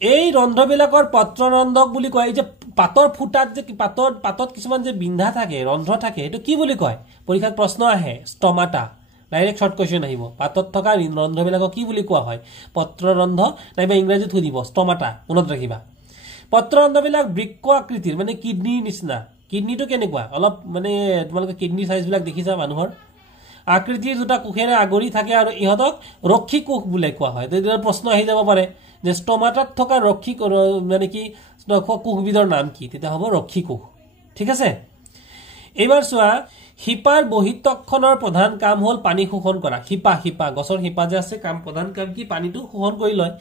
এই ৰন্ধ্ৰবিলাকৰ পত্ৰৰন্ধক বুলি কয় এই যে পাতৰ ফুটাত যে পাতত কিছুমান যে বিন্ধা থাকে ৰন্ধ্ৰ থাকে এটো কি বুলি কয় পৰীক্ষাত প্ৰশ্ন আহে ষ্টমাটা ডাইৰেক্ট শৰ্ট কোৱেশ্চন আহিব পাতত থকা ৰন্ধ্ৰবিলাকক কি বুলি কোৱা হয় পত্ৰৰন্ধ নাইবা ইংৰাজীত সুধিব ষ্টমাটা মনত ৰাখিবা পত্ৰৰন্ধবিলাক বৃক্ক আকৃতিৰ মানে কিডনিৰ নিচিনা কিডনিটো কেনেকুৱা অলপ মানে তোমালোকে কিডনি সাইজবিলাক দেখিছা মানুহৰ আকৃতিৰ দুটা কোষেৰে আগৰি থাকে আৰু ইহতক ৰক্ষী কোষ বুলি কোৱা হয় তেতিয়া প্ৰশ্ন আহি যাব পাৰে যে ষ্টমাটাত থকা ৰক্ষী মানে কি কোষবিধৰ নাম কি তেতিয়া হ'ব ৰক্ষী কোষ ঠিক আছে এবাৰ চোৱা হিপাৰ বহিত্বকখনৰ প্ৰধান কাম হ'ল পানী শোষণ কৰা হিপা গছৰ হিপা যে আছে কাম প্ৰধান কাম কি পানীটো শোষণ কৰি লয়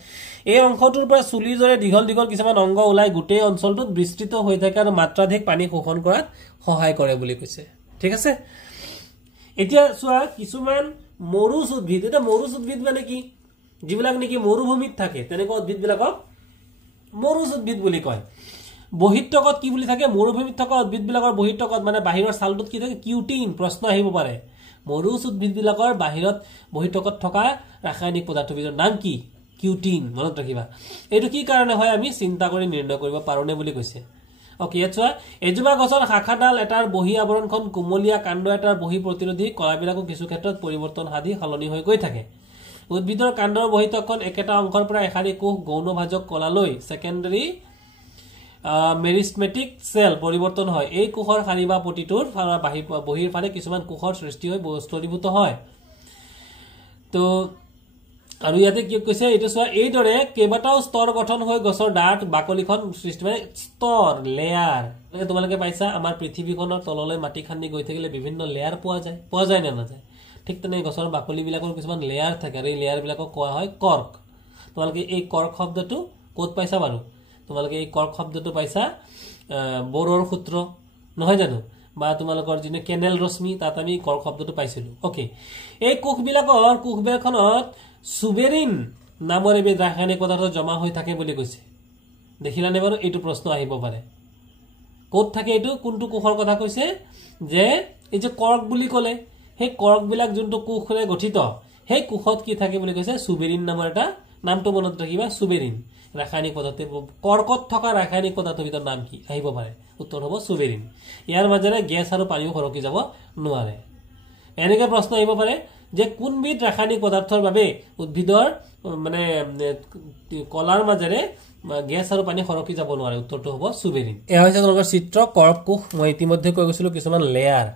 এই অংশটোৰ পৰা চুলিৰ দৰে দীঘল কিছুমান অংগ ওলাই গোটেই অঞ্চলটোত বিস্তৃত হৈ থাকে আৰু মাত্ৰাধিক পানী শোষণ কৰাত সহায় কৰে বুলি কৈছে ঠিক আছে এতিয়া চোৱা কিছুমান মৰুচ উদ্ভিদ এটা মৰুচ উদ্ভিদ মানে কি যিবিলাক নেকি মৰুভূমিত থাকে তেনেকুৱা উদ্ভিদবিলাকক মৰুচ উদ্ভিদ বুলি কয় বহিত্বকত কি বুলি থাকে মৰুভূমিত থকা উদ্ভিদবিলাকৰ বহিত্বকত মানে বাহিৰৰ ছালটোত কি থাকে কিউটিন প্ৰশ্ন আহিব পাৰে মৰুচ উদ্ভিদবিলাকৰ বাহিৰত বহিত্বকত থকা ৰাসায়নিক পদাৰ্থবিধৰ নাম কি কিউটিন মনত ৰাখিবা এইটো কি কাৰণে হয় আমি চিন্তা কৰি নিৰ্ণয় কৰিব পাৰোনে বুলি কৈছে ওকে এচোৱা এজোপা গছৰ শাখাডাল এটাৰ বহি আৱৰণখন কুমলীয়া কাণ্ড এটাৰ বহি প্ৰতিৰোধী কলাবিলাকো কিছু ক্ষেত্ৰত পৰিৱৰ্তন সাধি সলনি হৈ গৈ থাকে উদ্ভিদৰ কাণ্ডৰ বহিত্বকখন একেটা অংশৰ পৰা এখাৰী কোষ গৌণভাজক কলালৈ সেকেন্ডাৰী মেৰিষ্টমেটিক সেল পৰিৱৰ্তন হয় এই কোষৰ শাৰী বা প্ৰতিটোৰ বহিৰ ফালে কিছুমান কোষৰ সৃষ্টি হৈ স্থলীভূত হয় তো আৰু ইয়াতে কি কৈছে এইটো চোৱা এই দৰে কেইবাটাও স্তৰ গঠন হৈ গছৰ ডাঠ বাকলিখন সৃষ্টি মানে স্তৰ লেয়াৰ মানে তোমালোকে পাইছা আমাৰ পৃথিৱীখনৰ তললৈ মাটি খান্দি গৈ থাকিলে বিভিন্ন লেয়াৰ পোৱা যায় না নাযায় ঠিক তেনে গছৰ বাকলিবিলাকৰ কিছুমান লেয়াৰ থাকে আৰু এই লেয়াৰবিলাকক কোৱা হয় কৰ্ক তোমালোকে এই কৰ্ক শব্দটো ক'ত পাইছা বাৰু তোমালোকে এই কৰ্ক শব্দটো পাইছা বৰৰ সূত্ৰ নহয় জানো বা তোমালোকৰ যিনে কেনেল ৰশ্মি তাত আমি কৰ্ক শব্দটো পাইছিলো ওকে এই কোষবিলাকখনত সুবেৰিন নামৰ এবিধ ৰাসায়নিক পদাৰ্থ জমা হৈ থাকে বুলি কৈছে দেখিলানে বাৰু এইটো প্ৰশ্ন আহিব পাৰে ক'ত থাকে এইটো কোনটো কোষৰ কথা কৈছে যে এই যে কৰ্ক বুলি ক'লে সেই কৰ্কবিলাক যোনটো কোষৰে গঠিত সেই কোষত কি থাকে বুলি কৈছে সুবেৰিন নামৰ এটা নামটো মনত ৰাখিবা সুবেৰিন ৰাসায়নিক পদাৰ্থ কৰ্কত থকা ৰাসায়নিক পদাৰ্থবিধৰ নাম কি আহিব পাৰে উত্তৰ হ'ব সুবেৰিন ইয়াৰ মাজেৰে গেছ আৰু পানীও খৰকি যাব নোৱাৰে এনেকৈ প্ৰশ্ন আহিব পাৰে যে কোনবিধ ৰাসায়নিক পদাৰ্থৰ বাবে উদ্ভিদৰ মানে কলাৰ মাজেৰে গেছ আৰু পানী খৰকি যাব নোৱাৰে উত্তৰটো হ'ব সুবেৰিন এয়া হৈছে তোমালোকৰ চিত্ৰ কৰ্ক কোষ মই ইতিমধ্যে কৈ গৈছিলো কিছুমান লেয়াৰ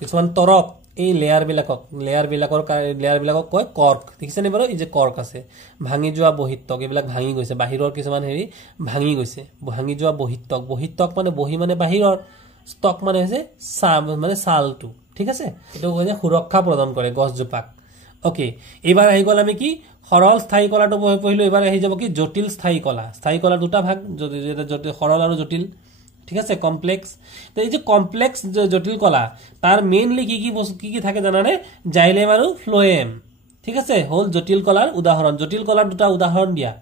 কিছুমান তৰপ এই লেয়াৰবিলাকক কয় কৰ্ক দেখিছেনে বাৰু এই যে কৰ্ক আছে ভাঙি যোৱা বহিত্বক এইবিলাক ভাঙি গৈছে বাহিৰৰ কিছুমান হেৰি ভাঙি গৈছে ভাঙি যোৱা বহিত্বক মানে বহি মানে বাহিৰৰ ষ্টক মানে হৈছে মানে ছালটো ঠিক আছে এটো মানে সুৰক্ষা প্ৰদান কৰে গছজোপাক ওকে এবাৰ আহি গল আমি কি সৰল স্থায়ী কলাটো পঢ়িলো এবাৰ আহি যাব কি জটিল স্থায়ী কলা দুটা ভাগ জটিল সৰল আৰু জটিল ঠিক আছে কমপ্লেক্স তো এই যে কমপ্লেক্স জটিল কলা তার মেইনলি কি থাকে জানানে জাইলেম আৰু ফ্লোয়েম ঠিক আছে হল জটিল কলাৰ উদাহৰণ জটিল কলাৰ দুটা উদাহৰণ দিয়া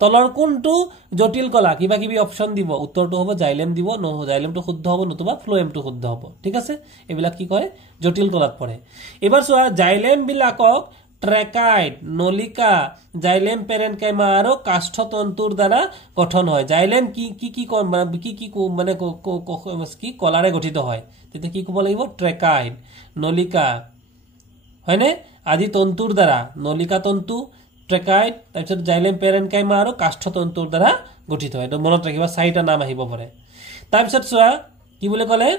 তলৰ কোনটো জটিল কলা কিবা কিবি অপচন দিব উত্তৰটো হ'ব জাইলেম দিব জাইলেমটো শুদ্ধ হ'ব নতুবা ফ্লোয়েমটো শুদ্ধ হ'ব ঠিক আছে এবিলাক কি কয় জটিল কলাত পৰে এবাৰ চোৱা জাইলেম বিলাকক ট্ৰেকাইড নলিকা জাইলেম পেৰেনকাইমা আৰু কাষ্ঠতন্তুৰ দ্বাৰা গঠন হয় জাইলেম কি কি কি মানে কি কলাৰে গঠিত হয় তেতিয়া কি ক'ব লাগিব ট্ৰেকাইড নলিকা হয়নে আদি তন্তুৰ দ্বাৰা নলিকা তন্তু ট্ৰেকাইড তাৰপিছত জাইলেম পেৰেনকাইমা আৰু কাষ্ঠতন্তুৰ দ্বাৰা গঠিত হয় মনত ৰাখিবা চাৰিটা নাম আহিব পাৰে তাৰপিছত চোৱা কি বুলি ক'লে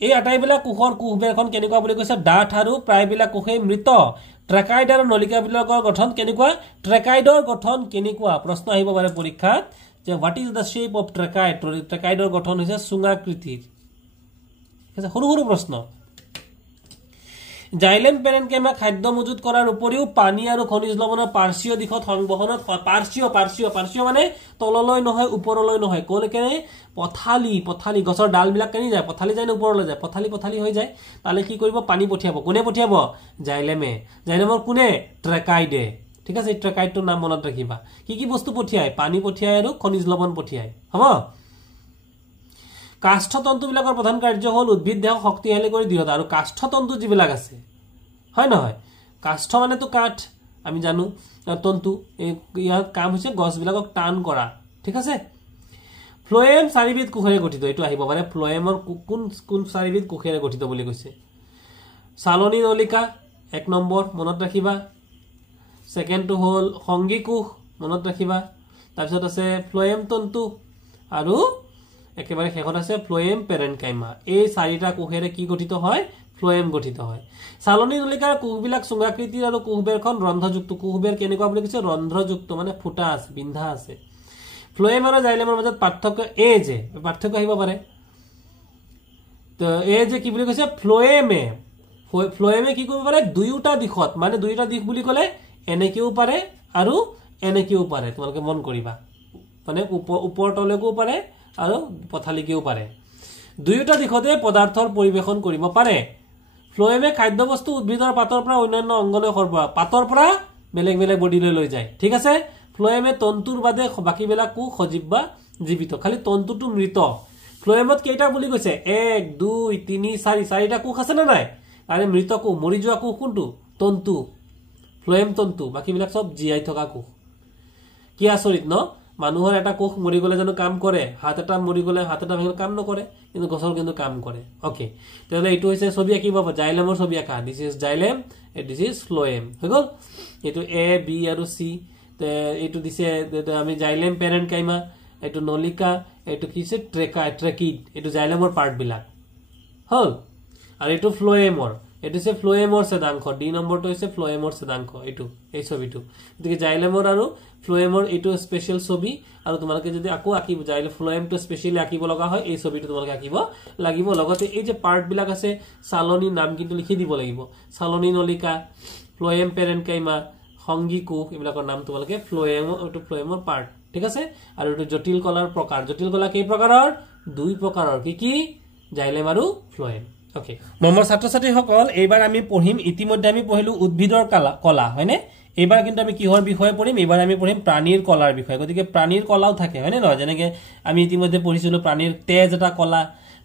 এই আটাইবিলাক কোষৰ কোষবেৰখন কেনেকুৱা বুলি কৈছে ডাঠ আৰু প্ৰায়বিলাক কোষেই মৃত ট্ৰেকাইড আৰু নলিকাবিলাকৰ গঠন কেনেকুৱা ট্ৰেকাইডৰ গঠন কেনেকুৱা প্ৰশ্ন আহিব পাৰে পৰীক্ষাত যে what is the shape of tracheid ট্ৰেকাইডৰ গঠন হৈছে চুঙাকৃতিৰ সৰু সৰু প্ৰশ্ন জাইলেম পেৰেনকাইমা খাদ্য মজুত কৰাৰ উপৰিও পানী আৰু খনিজ লৱণৰ পাৰ্শ্বীয় দিশত সংবহনত পাৰ্শ্বীয় মানে তললৈ নহয় ওপৰলৈ নহয় কলৈকে পথালি গছৰ ডালবিলাক কেনি যায় পথালি যায় নে ওপৰলৈ যায় পথালি হৈ যায় তালে কি কৰিব পানী পঠিয়াব কোনে পঠিয়াব জাইলেমৰ কোনে ট্ৰেকাইডে ঠিক আছে ট্ৰেকাইডটোৰ নাম মনত ৰাখিবা কি বস্তু পঠিয়ায় পানী পঠিয়ায় আৰু খনিজ লৱণ পঠিয়ায় হ'ব কাষ্ঠতন্তুবিলাকৰ প্ৰধান কাৰ্য হ'ল উদ্ভিদ দেহক শক্তিশালী কৰি দৃঢ়তা আৰু কাষ্ঠতন্তু যিবিলাক আছে হয় নহয় কাষ্ঠ মানেতো কাঠ আমি জানো তন্তু ইয়াৰ কাম হৈছে গছবিলাকক টান কৰা ঠিক আছে ফ্লোয়েম চাৰিবিধ কোষেৰে গঠিত এইটো আহিব পাৰে ফ্লোয়েমৰ কোন চাৰিবিধ কোষেৰে গঠিত বুলি কৈছে চালনী নলিকা 1 নম্বৰ মনত ৰাখিবা সেকেন্ডটো হ'ল সংগী কোষ মনত ৰাখিবা তাৰপিছত আছে ফ্লোয়েম তন্তু আৰু একেবাৰে শেষত আছে ফ্লোয়েম পেৰেনকাইমা এই চাৰিটা কোষেৰে কি গঠিত হয় ফ্লোয়েম গঠিত হয় চালনী নলিকাৰ কোষবিলাক চুঙাকৃতিৰ আৰু কোষবেৰখন ৰন্ধ্ৰযুক্ত কোষবেৰ কেনেকুৱা বুলি কৈছে ৰন্ধ্ৰযুক্ত মানে ফুটা আছে বিন্ধা আছে ফ্লোয়েম আৰু জাইলেমৰ মাজত পাৰ্থক্য যে পাৰ্থক্য আহিব পাৰে তো যে কি বুলি কৈছে ফ্লোয়েমে কি কৰিব পাৰে দুয়োটা দিশত মানে দুয়োটা দিশ বুলি ক'লে এনেকেও পাৰে আৰু এনেকেও পাৰে তোমালোকে মন কৰিবা মানে ওপৰ তলেকো পাৰে আৰু পথালিকেও পাৰে দুয়োটা দিশতে পদাৰ্থৰ পৰিবেশন কৰিব পাৰে ফ্লোয়েমে খাদ্যবস্তু উদ্ভিদৰ পাতৰ পৰা অন্যান্য অংগলৈ সৰবৰাহ পাতৰ পৰা বেলেগ বেলেগ বডিলৈ লৈ যায় ঠিক আছে ফ্লোয়েমে তন্তুৰ বাদে বাকিবিলাক কোষ সজীৱ বা জীৱিত খালি তন্তুটো মৃত ফ্লোয়েমত কেইটা বুলি কৈছে 1 2 3 4 চাৰিটা কোষ আছে না নাই আৰু মৃত কোষ মৰি যোৱা কোষ কোনটো তন্তু ফ্লোয়েম তন্তু বাকিবিলাক সব জীয়াই থকা কোষ কি আচৰিত ন মানুহৰ এটা কোষ মৰি গলে জানো কাম কৰে হাত এটা মৰি গলে হাত এটা ভাঙিলে কাম নকৰে কিন্তু গছৰ কিন্তু কাম কৰে ওকে তেতিয়াহলে এইটো হৈছে ছবি আঁকিব জাইলেমৰ ছবি আঁকা this is xylem this is phloem হৈ গল এইটো এ বি আৰু সি এইটো দিছে আমি জাইলেম পেৰেনকাইমা এইটো নলিকা এইটো কিছে ট্ৰেকিড এইটো জাইলেমৰ পাৰ্ট বিলাক হল আৰু এইটো ফ্লোয়েমৰ এটো সে ফ্লোয়েমৰ সেদাংশ ডি নম্বৰটো হৈছে ফ্লোয়েমৰ সেদাংশ এইটো এই ছবিটো গতিকে জাইলেমৰ আৰু ফ্লোয়েমৰ এইটো স্পেশাল ছবি আৰু তোমালোকে যদি আকো আকিব জাইলে ফ্লোয়েমটো স্পেশালি আকিব লগা হয় এই ছবিটো তোমালোকে আকিব লাগিব লগতে এই যে পাৰ্ট বিলাক আছে চালনী নাম কিন্তু লিখি দিব লাগিব চালনী নলিকা ফ্লোয়েম পেৰেনকাইমা সংগী কোষ এইবিলাকৰ নাম তোমালোকে ফ্লোয়েমৰ পাৰ্ট ঠিক আছে আৰু এইটো জটিল কলাৰ প্ৰকাৰ জটিল কলা কেই প্ৰকাৰৰ দুই প্ৰকাৰৰ কি জাইলেম আৰু ফ্লোয়েম ওকে মমৰ ছাত্ৰ ছাত্ৰী সকল এইবাৰ আমি পঢ়িম ইতিমধ্যে আমি পঢ়িলো উদ্ভিদৰ কলা হয়নে এইবাৰ কিন্তু আমি কিহৰ বিষয়ে পঢ়িম এইবাৰ আমি পঢ়িম প্ৰাণীৰ কলাৰ বিষয়ে গতিকে প্ৰাণীৰ কলাও থাকে হয়নে নহয় যেনেকৈ আমি ইতিমধ্যে পঢ়িছিলো প্ৰাণীৰ তেজ এটা কলা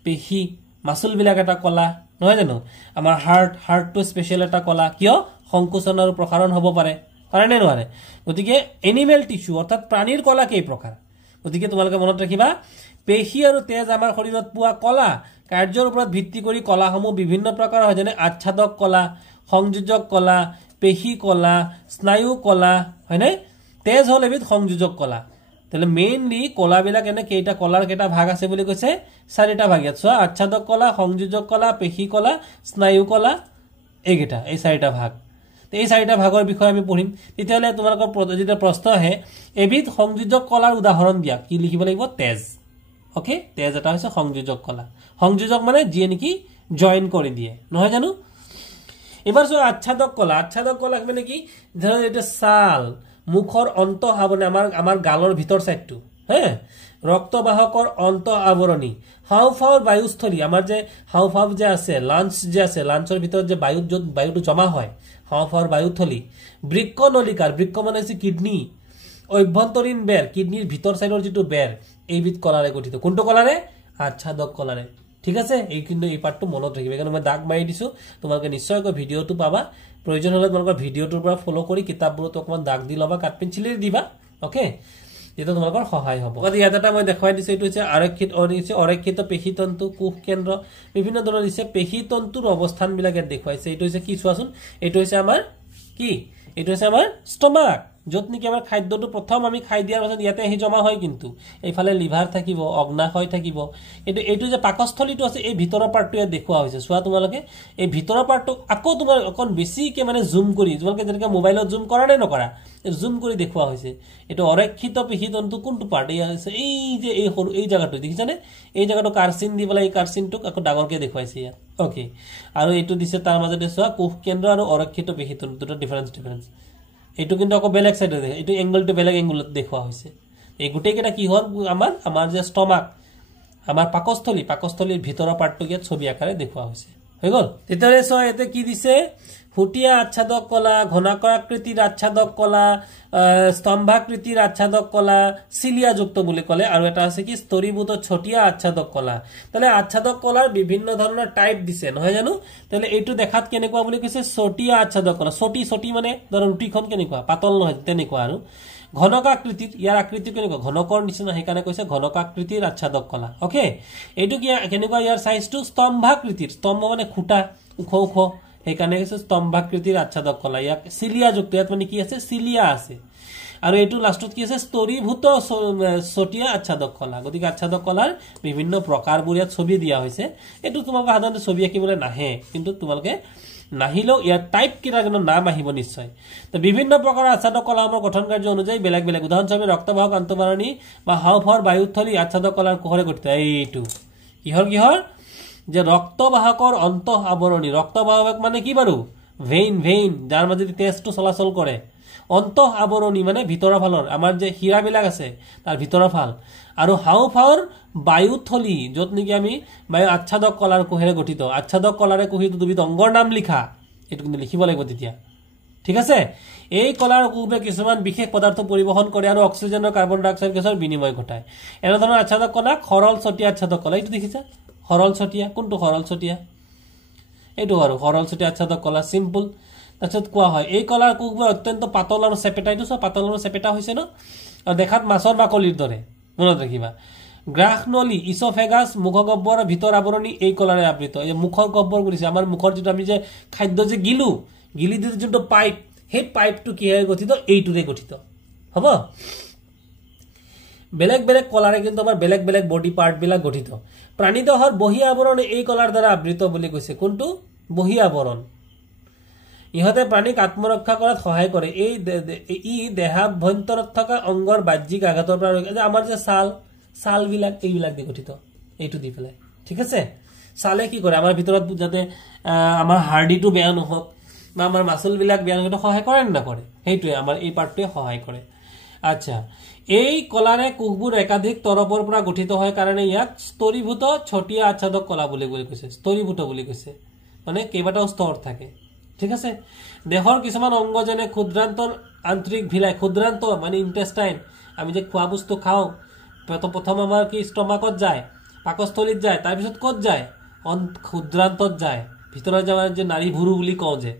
পেশী মাসুল বিলাক এটা কলা নহয় জানো আমাৰ হাৰ্টটো স্পেশাল এটা কলা কিয় সংকোচন আৰু প্ৰসাৰণ হ'ব পাৰে নে নোৱাৰে গতিকে এনিমেল টিস্যু অৰ্থাৎ প্ৰাণীৰ কলা কেই প্ৰকাৰ গতিকে তোমালোকে মনত ৰাখিবা পেশী আৰু তেজ আমাৰ শৰীৰত পোৱা কলা কাৰ্যৰ ওপৰত ভিত্তি কৰি কলাসমূহ বিভিন্ন প্ৰকাৰ হয় যেনে আচ্ছাদক কলা সংযোজক কলা পেশী কলা স্নায়ু কলা হয়নে তেজ হল এবিধ সংযোজক কলা তাহলে মেইনলি কলাবিলাক এনে কেইটা কলাৰ কেইটা ভাগ আছে বুলি কৈছে চাৰিটা ভাগ আছে আচ্ছাদক কলা সংযোজক কলা পেশী কলা স্নায়ু কলা এইকেইটা এই চাৰিটা ভাগ এই চাৰিটা ভাগৰ বিষয়ে আমি পঢ়িম তেতিয়ালে তোমালোকৰ যেতিয়া প্ৰশ্ন আহে এবিধ সংযোজক কলাৰ উদাহৰণ দিয়া কি লিখিব লাগিব তেজ ওকে তেজ এটা হৈছে সংযোজক কলা সংযোজক মানে যিয়ে নেকি জয়েন কৰি দিয়ে নহয় জানো এবাৰ সো আচ্ছাদক কলা মানে কি ধৰ এটা ছাল মুখৰ অন্ত আৱৰণী আমাৰ গালৰ ভিতৰ সাইডটো হে ৰক্তবাহকৰ অন্ত আৱৰণী হাওফাওৰ বায়ুস্থলী আমাৰ যে হাওফাও যে আছে লাঞ্চ যে আছে লাঞ্চৰ ভিতৰত যে বায়ুটো জমা হয় হাওফাওৰ বায়ুথলী বৃক্ক নলিকাৰ বৃক্ক মানে হৈছে কিডনী অভ্যন্তৰীণ বেৰ কিডনীৰ ভিতৰ সাইডৰ যেটো বেৰ এইবিধ কলাৰে গঠিত কোনটো কলাৰে আচ্ছাদক কলাৰে ঠিক আছে এই কিন্তু এই পাৰ্টটো মনত ৰাখিবা কাৰণ মই দাগ মাৰি দিছো তোমালোকে নিশ্চয়কৈ ভিডিওটো পাবা প্ৰয়োজন হলে তোমালোকৰ ভিডিওটোৰ পৰা ফলো কৰি কিতাপবোৰত অকমান দাগ দি লবা কাট পেন্সিলেৰে দিবা ওকে এটা তোমালোকৰ সহায় হ'ব গতি ইয়াত মই দেখাই দিছো এটো হৈছে অৰক্ষিত পেশীতন্তু কোষ কেন্দ্ৰ বিভিন্ন ধৰণৰ দিছে পেশীতন্তুৰ অৱস্থান বিলাক দেখুৱাইছে এটো হৈছে কি চোৱাচোন এটো হৈছে আমাৰ কি এটো হৈছে আমাৰ ষ্টমাক যত নেকি আমাৰ খাদ্যটো প্ৰথম আমি খাই দিয়াৰ পাছত ইয়াতে আহি জমা হয় কিন্তু এইফালে লিভাৰ থাকিব অগ্নাশয় থাকিব এটো যে পাকস্থলীটো আছে এই ভিতৰৰ পাৰ্টটো ইয়াত দেখুৱা হৈছে চোৱা তোমালোকে এই ভিতৰৰ পাৰ্টটো আকৌ তোমাৰ অকন বেছিকে মানে জুম কৰি তোমালোকে যেনেকা মোবাইলত জুম কৰা নে নকৰা জুম কৰি দেখুৱা হৈছে এটো অৰক্ষিত পেশীতন্তু কোনটো পাৰ্ট এই যে এই সৰু এই জায়গাটো দেখিছানে এই জায়গাটো কাৰ্চিন দি বলা এই কাৰ্চিনটোক আকৌ ডাঙৰকে দেখুৱাইছে ইয়াত ওকে আৰু এটো দিছে তাৰ মাজতে চোৱা কোষ কেন্দ্ৰ আৰু অৰক্ষিত পেশীতন্তু দুটা ডিফাৰেন্স এটো কিন্তু আকৌ বেলেগ সাইডে দেখে এটো এংগলটো বেলেগ এংগলত দেখুৱা হৈছে এই গুটেই কেটা কি হল আমাৰ যে ষ্টমাক আমাৰ পাকস্থলীৰ ভিতৰৰ পাৰ্টটো ইয়াত ছবি আকাৰে দেখুৱা হৈছে হৈ গল তেতিয়াৰে সয় এতে কি দিছে ফুটিয়া আচ্ছাদক কলা ঘনাকাকৃতিৰ আচ্ছাদক কলা স্তম্ভাকৃতিৰ আচ্ছাদক কলা সিলিয়া যুক্ত বুলি কলে আৰু এটা আছে কি স্তৰীভূত ছটিয়া আচ্ছাদক কলা তাহলে আচ্ছাদক কলাৰ বিভিন্ন ধৰণৰ টাইপ দিছে নহয় জানো তাহলে এইটো দেখাত কেনেকুৱা বুলি কৈছে ছটিয়া আচ্ছাদক কলা ছটি মানে ধৰ ৰুটিখন কেনেকুৱা পাতল নহয় তেনেকুৱা আৰু ঘনকাকৃতিৰ ইয়াৰ আকৃতি কেনেকুৱা ঘনকৰ নিচিনা হেকানে কৈছে ঘনকাকৃতিৰ আচ্ছাদক কলা ওকে এইটো কি কেনেকুৱা ইয়াৰ সাইজটো স্তম্ভাকৃতিৰ স্তম্ভ মানে খুঁটা ওখ হেকানে কৈছে স্তম্ভাকৃতিৰ আচ্ছাদক কলা ইয়াক সিলিয়া যুক্ত ইয়াত মানে কি আছে সিলিয়া আছে আৰু এটো লাষ্টত কি আছে স্তৰীভূত ছটিয়া আচ্ছাদক কলা গতিকে আচ্ছাদক কলাৰ বিভিন্ন প্ৰকাৰবোৰ ইয়াত ছবি দিয়া হৈছে এটো তোমালোকে সাধাৰণতে ছবি আঁকিবলৈ নাহে কিন্তু তোমালোকে নাহিলেও ইয়াৰ টাইপ কিটা যেন নাম আহিব নিশ্চয় তো বিভিন্ন প্ৰকাৰৰ আচ্ছাদক কলামৰ গঠন কাৰ্য অনুযায়ী বেলেগ বেলেগ উদাহৰণস্বৰূপে ৰক্তবাহক আন্তঃবাহিনী বা হাওঁফাওঁৰ বায়ুথলী আচ্ছাদক কলাৰ কোষৰে গঠিত এইটো কিহৰ যে ৰক্তবাহকৰ অন্তঃ আৱৰণী ৰক্তবাহক মানে কি বাৰু ভেইন যাৰ মাজেদি তেজটো চলাচল কৰে অন্তঃ আৱৰণী মানে ভিতৰৰ ফালৰ আমাৰ যে হীৰাবিলাক আছে তাৰ ভিতৰৰ ফাল আৰু হাওঁফাওঁৰ বায়ুথলী যত নেকি আমি বায়ু আচ্ছাদক কলাৰ কোষেৰে গঠিত আচ্ছাদক কলাৰে কোষিত দুবিধ অংগৰ নাম লিখা এটো কিন্তু লিখিব লাগিব তেতিয়া ঠিক আছে এই কলাৰ কোষে কিছুমান বিশেষ পদাৰ্থ পৰিবহন কৰে আৰু অক্সিজেন আৰু কাৰ্বন ডাই অক্সাইড গেছৰ বিনিময় ঘটায় এনে ধৰণৰ আচ্ছাদক কলা সৰল ছটিয়া আচ্ছাদক কলা এইটো দেখিছা সৰল ছটিয়া কোনটো সৰল ছটিয়া এইটো আৰু সৰল ছটিয়া আচ্ছাদক কলা সিম্পল তাৰছত কোৱা হয় এই কলাৰ কোষবোৰ অত্যন্ত পাতল আৰু চেপেটা এইটো সব পাতল আৰু চেপেটা হৈছে ন আৰু দেখাত মাছৰ বাকলিৰ দৰে মনত ৰাখিবা গ্ৰাহনলী ইসোফেগাস মুখগহ্বৰৰ ভিতৰ আৱৰণী এই কলাৰে আবৃত এই মুখৰ গহ্বৰ কৰিছে আমাৰ মুখৰ যেটো আমি যে খাদ্য যে গিলি দি যেটো পাইপ সেই পাইপটো কিহে গঠিত এইটোৰে গঠিত হ'ব বেলেগ বেলেগ কলাৰে কিন্তু আমাৰ বেলেগ বেলেগ বডি পাৰ্ট বিলাক গঠিত প্ৰাণীদেহৰ বহি আৱৰণ এই কলাৰ দ্বাৰা আবৃত বুলি কৈছে কোনটো বহি আৱৰণ ইহতে প্ৰাণীক আত্মৰক্ষা কৰাত সহায় কৰে এই দেহাভ্যন্তৰত থকা অংগৰ বাহ্যিক আঘাতৰ পৰা আমাৰ যে সাল বিলাক এইবিলাক দি গঠিত এইটো দি পেলাই ঠিক আছে সালে কি কৰে আমাৰ ভিতৰত যাতে আমাৰ হাৰ্ডিটো বেয়া নহওক বা আমাৰ মাসল বিলাক বেয়া নহওক সহায় কৰে না কৰে হেইটোৱে আমাৰ এই পাৰ্টটোৱে সহায় কৰে আচ্ছা এই কলাৰে কোষবোৰ একাধিক তৰপৰ পৰা গঠিত হয় কাৰণে ইয়াক স্তৰীভূত ছটিয়া আচ্ছাদক কলা বুলি কৈছে স্তৰীভূত বুলি কৈছে মানে কেইবাটাও স্তৰ থাকে ঠিক আছে দেহৰ কিছুমান অংগ যেনে ক্ষুদ্ৰান্তৰ আন্তৰিক ভিলাই ক্ষুদ্ৰান্ত মানে ইন্টেষ্টাইন আমি যে খোৱা বস্তু খাও প্ৰথম আমাৰ কি ষ্টমাকত যায় পাকস্থলীত যায় তাৰ পিছত ক'ত যায় ক্ষুদ্ৰান্তত যায় ভিতৰৰ যাৱাৰ যে নাৰী ভুৰু বুলি কওঁ যে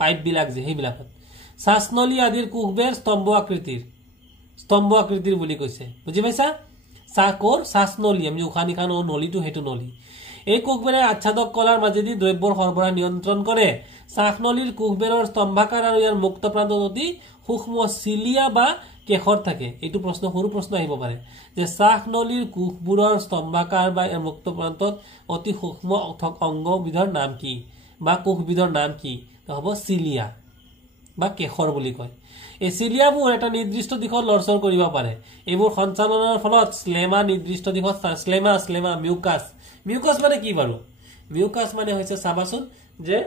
পাইপ বিলাক যে হেইবিলাকত শ্বাসনলী আদিৰ কোষবোৰ স্তম্ভ আকৃতিৰ বুলি কৈছে বুজি পাইছা শ্বাসনলী আমি উশাহ নিশাহ নলীটো হেতু নলী এই কোষবোৰে আচ্ছাদক কলাৰ মাজেদি দ্ৰব্যৰ সৰবৰাহ নিয়ন্ত্ৰণ কৰে শ্বাসনলীৰ কোষবোৰৰ স্তম্ভাকাৰ আৰু ইয়াৰ মুক্ত প্ৰান্তত অতি সূক্ষ্ম সিলিয়া বা কেশৰ থাকে এইটো প্ৰশ্ন সৰু প্ৰশ্ন আহিব পাৰে যে শ্বাসনলীৰ কোষবোৰৰ স্তম্ভাকাৰ বা ইয়াৰ মুক্ত প্ৰান্তত অতি সূক্ষ্ম অংগবিধৰ নাম কি বা কোষবিধৰ নাম কি হ'ব সিলিয়া বা কেশৰ বুলি কয় এই সিলিয়াবোৰ এটা নিৰ্দিষ্ট দিশত লৰচৰ কৰিব পাৰে এইবোৰ সঞ্চালনৰ ফলত স্লেমা নিৰ্দিষ্ট দিশত স্লেমা মিউকাস মানে কি বাৰু মিউকাস মানে হৈছে চাবাচোন যে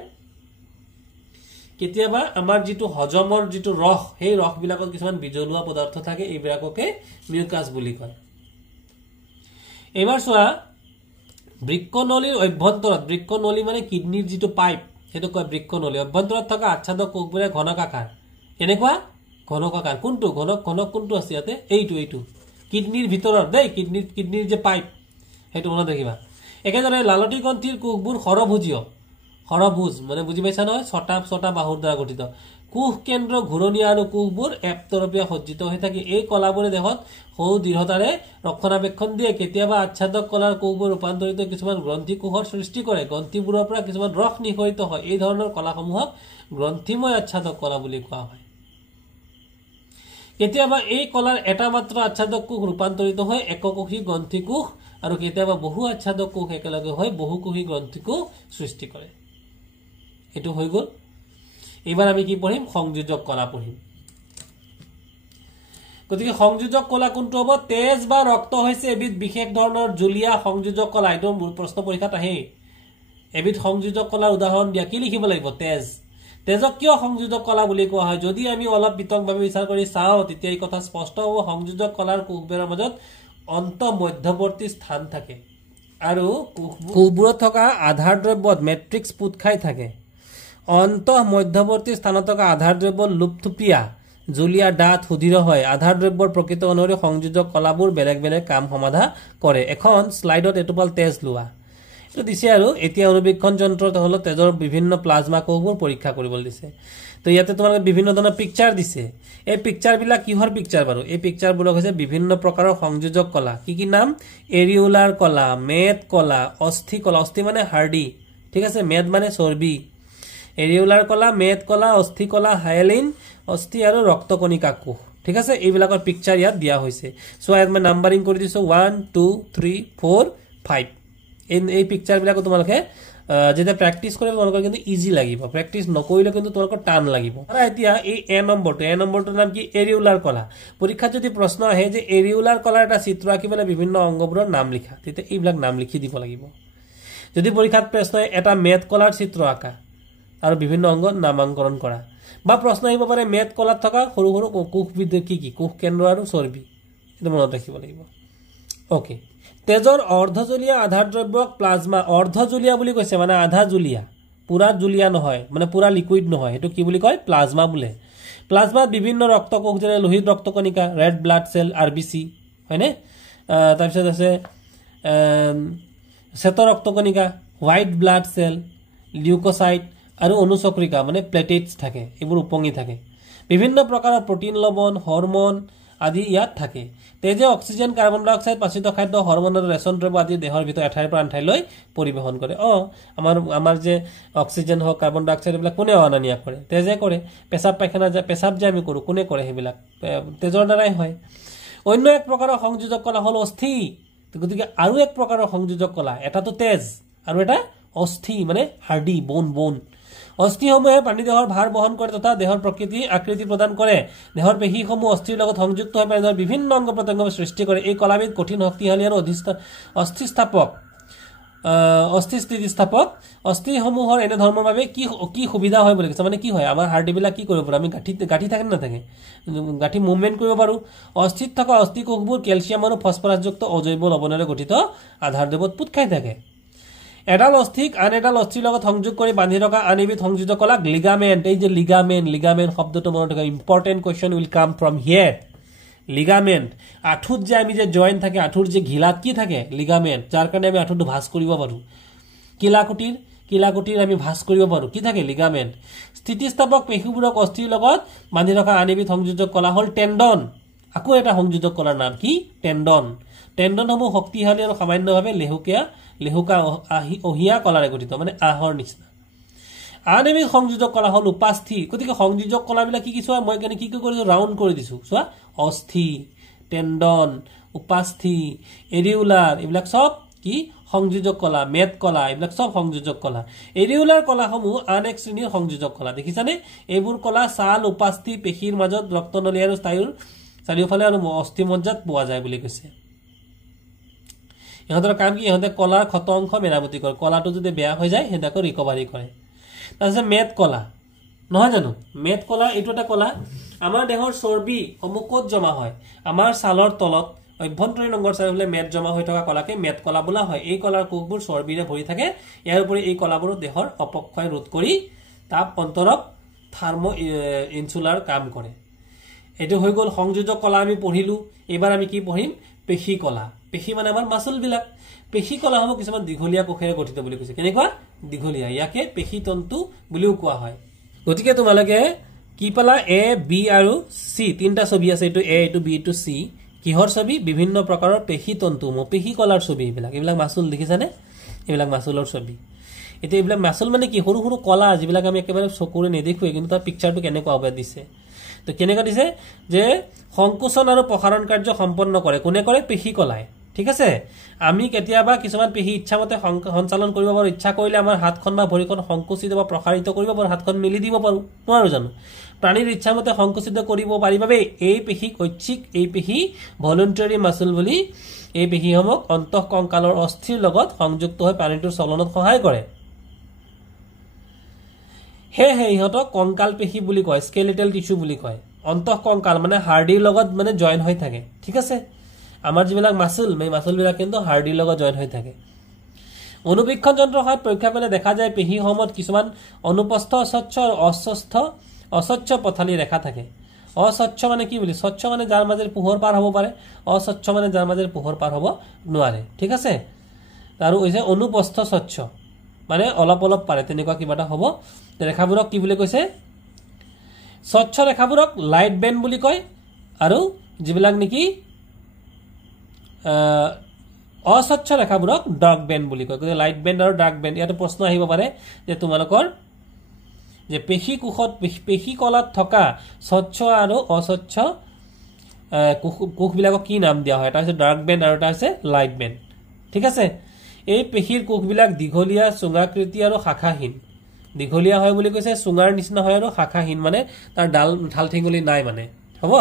কেতিয়াবা আমাৰ যেটো হজমৰ যেটো ৰস সেই ৰস বিলাকত কিছুমান বিজলুৱা পদাৰ্থ থাকে এইবিলাককে মিউকাস বুলি কয় এবাৰ চোৱা বৃক্কনলীৰ অভ্যন্তৰত বৃক্কনলী মানে কিডনিৰ যেটো পাইপ হেতু কয় বৃক্কনলী অভ্যন্তৰত থকা আচ্ছাদক কোষবোৰে ঘনকাকাৰ এনেকুৱা ঘনকাকাৰ কোনটো ঘনক কোনটো আছে ইয়াতে এইটো কিডনিৰ ভিতৰত দেই কিডনিৰ যে পাইপ হেতু মনত ৰাখিবা একেদৰে লালতি গ্ৰন্থিৰ কোষবোৰ সৰভুজীয় সৰভুজ মানে বুজি পাইছা নহয় ছটা ছটা বাহুৰ দ্বাৰা গঠিত কোষ কেন্দ্ৰ ঘূৰণীয়া আৰু কোষবোৰ এপতৰপীয়া সজ্জিত হৈ থাকে এই কলাবোৰে দেহত সৰু দৃঢ়তাৰে ৰক্ষণাবেক্ষণ দিয়ে কেতিয়াবা আচ্ছাদক কলাৰ কোষবোৰ ৰূপান্তৰিত কিছুমান গ্ৰন্থি কোষৰ সৃষ্টি কৰে গ্ৰন্থিবোৰৰ পৰা কিছুমান ৰস নিঃসৰিত হয় এই ধৰণৰ কলাসমূহক গ্ৰন্থিময় আচ্ছাদক কলা বুলি কোৱা হয় কেতিয়াবা এই কলাৰ এটা মাত্ৰ আচ্ছাদক কোষ ৰূপান্তৰিত হয় এককোষী গ্ৰন্থি কোষ আৰু কেতিয়াবা বহু আচ্ছাদক কোষ একেলগে হৈ বহুকোষী গ্ৰন্থি কোষ সৃষ্টি কৰে এটো হৈ গল এবাৰ আমি কি পঢ়িম সংযোজক কলা পঢ়িম গতিকে সংযোজক কলা কোনটো হ'ব তেজ বা ৰক্ত হৈছে এবিধ বিশেষ ধৰণৰ জুলীয়া সংযোজক কলা এটো মূল প্ৰশ্ন পৰীক্ষাত আহে এবিধ সংযোজক কলাৰ উদাহৰণ দিয়া কি লিখিব লাগিব তেজ তেজক কিয় সংযোজক কলা বুলি কোৱা হয় যদি আমি অলপ বিতংভাৱে বিচাৰ কৰি চাও তেতিয়া এই কথা স্পষ্ট হ'ব সংযোজক কলাৰ কোষবোৰৰ মাজত অন্ত মধ্যৱৰ্তী স্থান থাকে আৰু কোষবোৰত থকা আধাৰ দ্ৰব্যত মেট্ৰিক্স পুত খাই থাকে অন্ত মধ্যৱৰ্তী স্থানত থকা আধাৰ দ্ৰব্য লুপথুপিয়া জুলিয়া ডাঠ সুধিৰ হয় আধাৰ দ্ৰব্যৰ প্ৰকৃত অনুসৰি সংযোজক কলাবোৰ বেলেগ বেলেগ কাম সমাধা কৰে এখন স্লাইডত এটোপাল তেজ লোৱা এটো দিছে আৰু এতিয়া অনুবীক্ষণ যন্ত্ৰত হল তেজৰ বিভিন্ন প্লাজমা কোষবোৰ পৰীক্ষা কৰিবলৈ দিছে তো ইয়াতে তোমালোকে বিভিন্ন ধৰণৰ পিকচাৰ দিছে এই পিকচাৰ বিলাক কিহৰ পিকচাৰ বাৰু এই পিকচাৰ বিলাক হৈছে বিভিন্ন প্ৰকাৰৰ সংযোজক কলা কি নাম এৰিউলাৰ কলা মেদ কলা অস্থি কলা অস্থি মানে হাৰ্ডি ঠিক আছে মেদ মানে চৰ্বি এৰিউলাৰ কলা মেদ কলা অস্থি কলা হায়ালিন অস্থি আৰু ৰক্তকণিকা কোষ ঠিক আছে এইবিলাকৰ পিকচাৰ ইয়াত দিয়া হৈছে সো ইয়াত মই নাম্বাৰিং কৰি দিছো 1 2 3 4 5 এই পিকচাৰ বিলাক তোমালোকে যেটা প্ৰ্যাকটিস কৰে তোমালোকৰ কিন্তু ইজি লাগিব প্ৰ্যাকটিস নকৰিলে কিন্তু তোমালোকৰ টান লাগিব আৰু এতিয়া এই এ নম্বৰটোৰ নাম কি এৰিউলাৰ কলা পৰীক্ষাত যদি প্ৰশ্ন আহে যে এৰিউলাৰ কলাৰ এটা চিত্ৰ আঁকিবলৈ বিভিন্ন অংগবোৰৰ নাম লিখা তেতিয়া এইবিলাক নাম লিখি দিব লাগিব যদি পৰীক্ষাত প্ৰশ্ন এটা মেদ কলাৰ চিত্ৰ আঁকা আৰু বিভিন্ন অংগ নামাঙ্কৰণ কৰা বা প্ৰশ্ন আহিব পাৰে মেদ কলাত থকা সৰু সৰু কোষবিধ কি কোষ কেন্দ্ৰ আৰু চৰ্বি এটা মনত ৰাখিব লাগিব ওকে তেজৰ অৰ্ধজলীয়া আধাৰ দ্ৰব্যক প্লাজমা অৰ্ধজলীয়া বুলি কৈছে মানে আধা জুলীয়া পুৰা জুলীয়া নহয় মানে পুৰা লিকুইড নহয় এটো কি বুলি কয় প্লাজমা বোলে প্লাজমাত বিভিন্ন ৰক্তকোষ যেনে লোহিত ৰক্তকণিকা ৰেড ব্লাড সেল আৰবিসি হয়নে তাৰ পিছত আছে শ্বেত ৰক্তকণিকা হোৱাইট ব্লাড সেল লিউকোসাইট আৰু অনুচক্ৰিকা মানে প্লেটেটস থাকে এবোৰ উপঙি থাকে বিভিন্ন প্ৰকাৰৰ প্ৰটিন লবণ হৰমন আদি ইয়াত থাকে তেজে অক্সিজেন কাৰ্বন ডাই অক্সাইড পাচিত খাদ্য হৰমন আৰু ৰেচন দ্ৰব্য আদি দেহৰ ভিতৰ এঠাইৰ পৰা আনঠাইলৈ পৰিবহন কৰে আমাৰ যে অক্সিজেন হক কাৰ্বন ডাই অক্সাইড এইবিলাক কোনে অনা নিয়া কৰে তেজে কৰে পেছাব পায়খানা যে পেছাব যে আমি কৰো কোনে কৰে হেবিলাক তেজৰ দ্বাৰাই হয় অন্য এক প্ৰকাৰৰ সংযোজক কলা হল অস্থি গতিকে আৰু এক প্ৰকাৰৰ সংযোজক কলা এটাটো তেজ আৰু এটা অস্থি মানে হাৰ্ডি বোন অস্থিসমূহে পানী দেহৰ ভাৰ বহন কৰে তথা দেহৰ প্ৰকৃতি আকৃতি প্ৰদান কৰে দেহৰ পেশীসমূহ অস্থিৰ লগত সংযুক্ত হৈ পানীৰ বিভিন্ন অংগ প্ৰত্যংগ সৃষ্টি কৰে এই কলাবিধ কঠিন শক্তিশালী আৰু অস্থিস্থিতিস্থাপক অস্থিসমূহৰ এনে ধৰ্মৰ বাবে কি সুবিধা হয় বুলি কৈছে মানে কি হয় আমাৰ হাৰ্ডিবিলাক কি কৰিব পাৰো আমি গাঠি থাকে না থাকে গাঠি মুভমেন্ট কৰিব পাৰো অস্থিত থকা অস্থি কোষবোৰ ক্যালসিয়াম আৰু ফসফৰাছযুক্ত অজৈব লৱণেৰে গঠিত আধাৰ দ্ৰব্যত পুত খাই থাকে এডাল অস্থিক আন এডাল অস্থিৰ লগত সংযোগ কৰি বান্ধি ৰখা আনবিধ সংযোজক কলা লিগামেন্ট এই যে লিগামেন্ট শব্দটো মনত ৰাখিবা important question will come from here ligament আঠুত যে আমি যে জয়েন্ট থাকে আঠুৰ যে ঘিলাত কি থাকে লিগামেন্ট যাৰ কাৰণে আমি আঠুটো ভাঁজ কৰিব পাৰো কিলাকুটিৰ আমি ভাঁজ কৰিব পাৰো কি থাকে লিগামেন্ট স্থিতিস্থাপক পেশীবোৰক অস্থিৰ লগত বান্ধি ৰখা আনবিধ সংযোজক কলা হল টেন্ডন আকৌ এটা সংযোজক কলাৰ নাম কি টেন্ডনসমূহ শক্তিশালী আৰু সামান্যভাৱে লেহুকা অহিয়া কলাৰে গঠিত মানে আহৰ নিচিনা আন এবিধ সংযোজক কলা হল উপাস্থি গতিকে সংযোজক কলাবিলাক কি চোৱা মই কেনে কি কৰিছো ৰাউন্ড কৰি দিছো চোৱা অস্থি টেন্ডন উপাস্থি এৰিউলাৰ এইবিলাক সব কি সংযোজক কলা মেদ কলা এইবিলাক সব সংযোজক কলা এৰিউলাৰ কলাসমূহ আন এক শ্ৰেণীৰ সংযোজক কলা দেখিছানে এইবোৰ কলা ছাল উপাস্থি পেশীৰ মাজত ৰক্তনলী আৰু স্নায়ুৰ চাৰিওফালে আৰু অস্থিমজ্জাত পোৱা যায় বুলি কৈছে ইহঁতৰ কাম কি ইহঁতে কলাৰ ক্ষত অংশ মেৰামতি কৰে কলাটো যদি বেয়া হৈ যায় হেদাকো ৰিকভাৰি কৰে তাৰপিছত মেদ কলা নহয় জানো মেদ কলা এইটো এটা কলা আমাৰ দেহৰ চৰ্বি সমূহ ক'ত জমা হয় আমাৰ ছালৰ তলত অভ্যন্তৰীণ অংগৰ চাৰিওফালে মেদ জমা হৈ থকা কলাকে মেদ কলা বোলা হয় এই কলাৰ কোষবোৰ চৰ্বিৰে ভৰি থাকে ইয়াৰ উপৰি এই কলাবোৰ দেহৰ অপক্ষয় ৰোধ কৰি তাপ অন্তৰক থাৰ্মো ইনসুলাৰ কাম কৰে এটো হৈ গল সংযোজক কলা আমি পঢ়িলো এবাৰ আমি কি পঢ়িম পেশী কলা পেশী মানে আমাৰ মাসল বিলাক পেশী কলা হ'ব কিছুমান দীঘলীয়া কোষেৰে গঠিত বুলি কৈছে কেনেকুৱা দীঘলীয়া ইয়াকে পেশী তন্তু বুলিও কোৱা হয় গতিকে তোমালোকে কি পালা এ বি আৰু সি তিনটা ছবি আছে এটো এ এটো বি এটো সি কিহৰ ছবি বিভিন্ন প্ৰকাৰৰ পেশী তন্তু পেশী কলাৰ ছবি এইবিলাক মাসুল দেখিছানে এইবিলাক মাসুলৰ ছবি এতিয়া এইবিলাক মাসুল মানে কি সৰু সৰু কলা যিবিলাক আমি একেবাৰে চকুৰে নেদেখোৱে কিন্তু তাৰ পিকচাৰটো কেনেকুৱা হ'ব দিছে তো কেনেকুৱা দিছে যে সংকোচন আৰু প্ৰসাৰণ কাৰ্য সম্পন্ন কৰে কোনে কৰে পেশী কলাই ঠিক আছে আমি কেতিয়াবা কিছুমান পেশী ইচ্ছামতে সঞ্চালন কৰিব পাৰো ইচ্ছা কৰিলে আমাৰ হাতখন বা ভৰিখন সংকুচিত বা প্ৰসাৰিত কৰিব পাৰো হাতখন মেলি দিব পাৰো নোৱাৰো জানো প্ৰাণীৰ ইচ্ছামতে সংকুচিত কৰিব পাৰিবাবে এই পেশী ঐচ্ছিক এই পেশী ভলুন্টাৰী মাসল বুলি এই পেশীসমূহ অন্তঃকংকালৰ অস্থিৰ লগত সংযুক্ত হৈ প্ৰাণীটোৰ চলনত সহায় কৰে হে ইহঁতক কংকাল পেশী বুলি কয় স্কেলেটেল টিস্যু বুলি কয় অন্তঃকংকাল মানে হাৰ্ডিৰ লগত মানে জয়েন হৈ থাকে ঠিক আছে আমাৰ যিবিলাক মাসল বিলাক কিন্তু হাৰ্ডিৰ লগত জয়েন হৈ থাকে অনুবীক্ষণ যন্ত্ৰৰ সহায়ত পৰীক্ষা কৰিলে দেখা যায় পেশীসমূহত কিছুমান অনুপস্থ স্বচ্ছ আৰু অস্বচ্ছ পথালি ৰেখা থাকে অস্বচ্ছ মানে কি বুলি স্বচ্ছ মানে যাৰ মাজেৰে পোহৰ পাৰ হ'ব পাৰে অস্বচ্ছ মানে যাৰ মাজেৰে পোহৰ পাৰ হ'ব নোৱাৰে ঠিক আছে আৰু হৈছে অনুপস্থ স্বচ্ছ মানে অলপ পাৰে তেনেকুৱা কিবা এটা হ'ব ৰেখাবোৰক কি বুলি কৈছে স্বচ্ছ ৰেখাবোৰক লাইট বেণ্ড বুলি কয় আৰু যিবিলাক নেকি অস্বচ্ছ ৰেখাবোৰক ডাৰ্ক বেণ্ড বুলি কয় গতিকে লাইট বেণ্ড আৰু ডাৰ্ক বেণ্ড ইয়াতে প্ৰশ্ন আহিব পাৰে যে তোমালোকৰ যে পেশী কলাত থকা স্বচ্ছ আৰু অস্বচ্ছ কোষবিলাকক কি নাম দিয়া হয় এটা হৈছে ডাৰ্ক বেণ্ড আৰু এটা হৈছে লাইট বেণ্ড ঠিক আছে এই পেশীৰ কোষবিলাক দীঘলীয়া চুঙাকৃতি আৰু শাখাহীন দীঘলীয়া হয় বুলি কৈছে চুঙাৰ নিচিনা হয় আৰু শাখাহীন মানে তাৰ ঢাল ঠেঙুলি নাই মানে হ'ব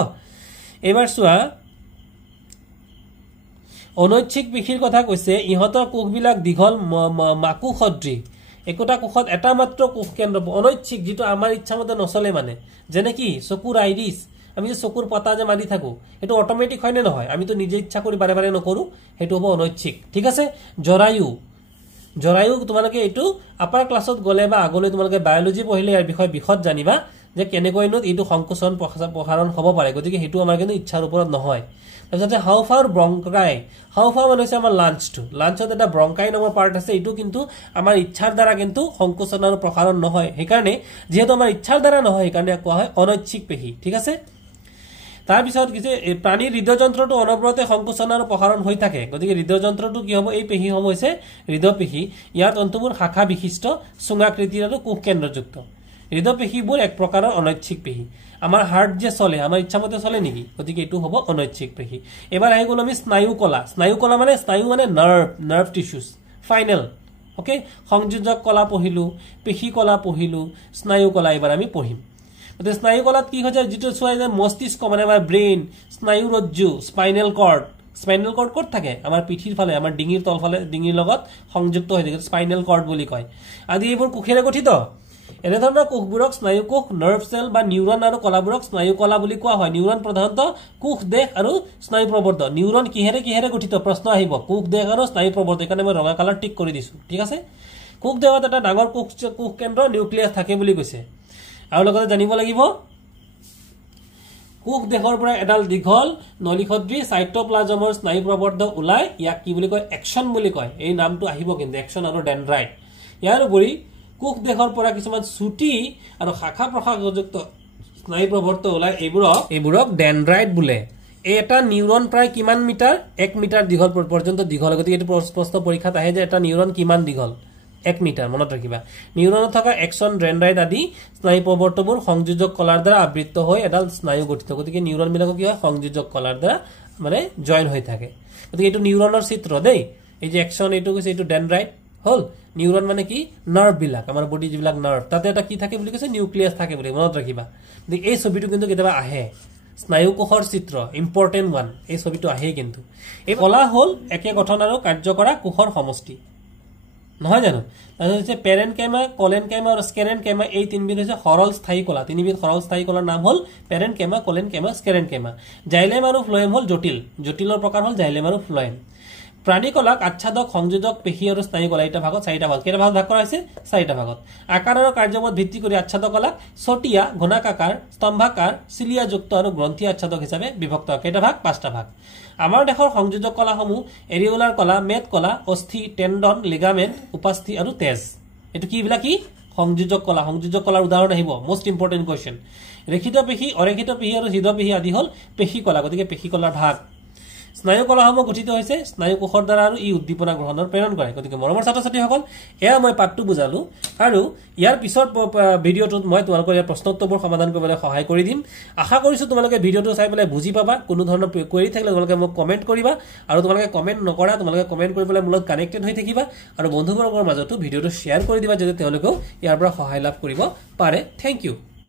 এবাৰ চোৱা অনৈচ্ছিক পেশীৰ কথা কৈছে ইহঁতৰ কোষবিলাক দীঘল মাকু সদৃশ একোটা কোষত এটা মাত্ৰ কোষ কেন্দ্ৰ অনৈচ্ছিক যেটো আমাৰ ইচ্ছামতে নচলে মানে যেনে কি চকুৰ আইৰিছ আমি যে চকুৰ পতা যে মাৰি থাকো এটো অটোমেটিক হয় নে নহয় আমি তো নিজে ইচ্ছা কৰি বাৰে বাৰে নকৰো হেতু হ'ব অনৈচ্ছিক ঠিক আছে জৰায়ু তোমালোকে এটো আপাৰ ক্লাছত গলে বা আগলৈ তোমালোকে বায়োলজি পঢ়িলে ইয়াৰ বিষয় বিখত জানিবা যে কেনেকৈনো এটো সংকোচন প্ৰসাৰণ হ'ব পাৰে গতিকে হেতু আমাৰ কিন্তু ইচ্ছাৰ ওপৰত নহয় তাৰপিছতে হাউফাউৰ ব্ৰংকাই হাউফাউ মানে হৈছে আমাৰ লাঞ্চত এটা ব্ৰংকাই নামৰ পাৰ্ট আছে এটো কিন্তু আমাৰ ইচ্ছাৰ দ্বাৰা কিন্তু সংকোচন আৰু প্ৰসাৰণ নহয় হেকাৰণে যেহেতু আমাৰ ইচ্ছাৰ দ্বাৰা নহয় হেকাৰণে কোৱা হয় অনৈচ্ছিক পেশী ঠিক আছে তাৰ পিছত কি যে প্ৰাণীৰ হৃদযন্ত্ৰটো অনবৰতে সংকোচন আৰু প্ৰসাৰণ হৈ থাকে গতিকে হৃদযন্ত্ৰটো কি হ'ব এই পেশীসমূহ হৈছে হৃদপেশী ইয়াত অন্তবোৰ শাখা বিশিষ্ট চুঙাকৃতিৰ আৰু কোষ কেন্দ্ৰযুক্ত হৃদপেশীবোৰ এক প্ৰকাৰৰ অনৈচ্ছিক পেশী আমাৰ হাৰ্ট যে চলে আমাৰ ইচ্ছামতে চলে নেকি গতিকে এটো হ'ব অনৈচ্ছিক পেশী এবাৰ আহি গ'ল আমি স্নায়ু কলা মানে নাৰ্ভ টিস্যুজ ফাইনেল ওকে সংযোজক কলা পঢ়িলো পেশী কলা পঢ়িলো স্নায়ু কলা এবাৰ আমি পঢ়িম গতিকে স্নায়ু কলাত কি হয় যেটো চোৱা যে মস্তিষ্ক মানে আমাৰ ব্ৰেইন স্নায়ু ৰজ্জু স্পাইনেল কৰ্ড ক'ত থাকে আমাৰ পিঠিৰ ফালে আমাৰ ডিঙিৰ তলফালে ডিঙিৰ লগত সংযুক্ত হৈ থাকে স্পাইনেল কৰ্ড বুলি কয় আদি এইবোৰ কোষেৰে গঠিত এনে ধৰণৰ কোষবোৰক স্নায়ু কোষ নাৰ্ভ সেল বা নিউৰন আৰু কলাবোৰক স্নায়ু কলা বুলি কোৱা হয় নিউৰন প্ৰধানতঃ কোষ দেহ আৰু স্নায়ু প্ৰবৰ্ধ নিউৰন কিহেৰে গঠিত প্ৰশ্ন আহিব কোষ দেহ আৰু স্নায়ু প্ৰবৰ্ধ এখানে মই ৰঙা কালাৰ টিক কৰি দিছো ঠিক আছে কোষ দেহত এটা ডাঙৰ কোষ কেন্দ্ৰ নিউক্লিয়াছ থাকে বুলি কৈছে আৰু লগতে জানিব লাগিব কোষ দেহৰ পৰা এডাল দীঘল নলিসদৃ সাইটোপ্লাজমৰ স্নায়ু প্ৰবৰ্ধ ওলাই ইয়াক কি বুলি কয় একচন বুলি কয় এই নামটো আহিব কিন্তু একচন আৰু ডেনড্ৰাইট ইয়াৰ উপৰি কোষ দেহৰ পৰা কিছুমান ছুটি আৰু শাখা প্ৰশাখযুক্ত স্নায়ু প্ৰবৰ্ধ ওলাই এইবোৰক ডেনড্ৰাইট বোলে এটা নিউৰন প্ৰায় কিমান মিটাৰ 1 মিটাৰ দীঘল পৰ্যন্ত দীঘল গতিকে এটো প্ৰশ্ন পৰীক্ষাত আহে যে এটা নিউৰন কিমান দীঘল 1 মিটাৰ মনত ৰাখিবা নিউৰনত থকা একচন ডেনড্ৰাইট আদি স্নায়ু প্ৰবৰ্ধবোৰ সংযোজক কলাৰ দ্বাৰা আবৃত হৈ এডাল স্নায়ু গঠিত গতিকে নিউৰন বিলাকক কি হয় সংযোজক কলাৰ দ্বাৰা মানে জয়েন হৈ থাকে গতিকে এটো নিউৰনৰ চিত্ৰ দেই এই যে একচন এটো কৈছে এটো ডেনড্ৰাইট হল নিউৰন মানে কি নাৰ্ভ বিলাক আমাৰ বডি যিবিলাক নাৰ্ভ তাতে এটা কি থাকে বুলি কৈছে নিউক্লিয়াছ থাকে বুলি মনত ৰাখিবা এই ছবিটো কিন্তু কেতিয়াবা আহে স্নায়ু কোষৰ চিত্ৰ ইম্পৰ্টেন্ট ওয়ান এই ছবিটো আহে কিন্তু এই কলা হল একে গঠন আৰু কাৰ্য কৰা কোষৰ সমষ্টি নহয় জানো তাৰপিছত পেৰেনকেমা কোলেনকেমা আৰু স্কেৰেনকেমা এই তিনবিধ হৈছে সৰল স্থায়ী কলা তিনিবিধ সৰল স্থায়ী কলাৰ নাম হল পেৰেনকেমা কোলেনকেমা স্কেৰেনকেমা জাইলেম আৰু ফ্লোয়েম হল জটিলৰ প্ৰকাৰ হল জাইলেম আৰু ফ্লোয়েম প্ৰাণীকলাক আচ্ছাদক সংযোজক পেশী আৰু স্নায়ুকলা এটা ভাগত চাৰিটা ভাগ কেইটা ভাগ কৰা হৈছে চাৰিটা ভাগত আকাৰ আৰু কাৰ্যপদ ভিত্তি কৰি আচ্ছাদকলাক ছটিয়া ঘনাকাকাৰ স্তম্ভাকাৰ চিলিয়াযুক্ত আৰু গ্ৰন্থি আচ্ছাদক হিচাপে বিভক্ত কেইটা ভাগ পাঁচটা ভাগ আমাৰ দেশৰ সংযোজক কলাসমূহ এৰিওলাৰ কলা মেদ কলা অস্থি টেণ্ডন লিগামেণ্ট উপাস্থি আৰু তেজ এটো কি বিলা কি সংযোজক কলাৰ উদাহৰণ আহিব মোস্ট ইম্পৰ্টেন্ট কোৱেশ্চন ৰেখিত পেশী অৰেখিত পেশী আৰু হৃদ পেশী আদি হল পেশী কলা গতিকে পেশী কলাৰ ভাগ স্নায়ু কলাসমূহ গঠিত হৈছে স্নায়ু কোষৰ দ্বাৰা আৰু ই উদ্দীপনা গ্ৰহণৰ প্ৰেৰণ কৰে গতিকে মৰমৰ ছাত্ৰ-ছাত্ৰীসকল এয়া মই পাঠটো বুজালো আৰু ইয়াৰ পিছৰ ভিডিঅ'টোত মই তোমালোকৰ ইয়াৰ প্ৰশ্নোত্তৰবোৰ সমাধান কৰিবলৈ সহায় কৰি দিম আশা কৰিছো তোমালোকে ভিডিঅ'টো চাই পেলাই বুজি পাবা কোনো ধৰণৰ কোৱেৰি থাকিলে তোমালোকে মোক কমেন্ট কৰিবা আৰু তোমালোকে কমেন্ট নকৰা তোমালোকে কমেন্ট কৰি পেলাই মোৰ লগত কানেক্টেড হৈ থাকিবা আৰু বন্ধুবৰ্গৰ মাজতো ভিডিঅ'টো শ্বেয়াৰ কৰি দিবা যাতে তেওঁলোকেও ইয়াৰ পৰা সহায় লাভ কৰিব পাৰে থ্যাংক ইউ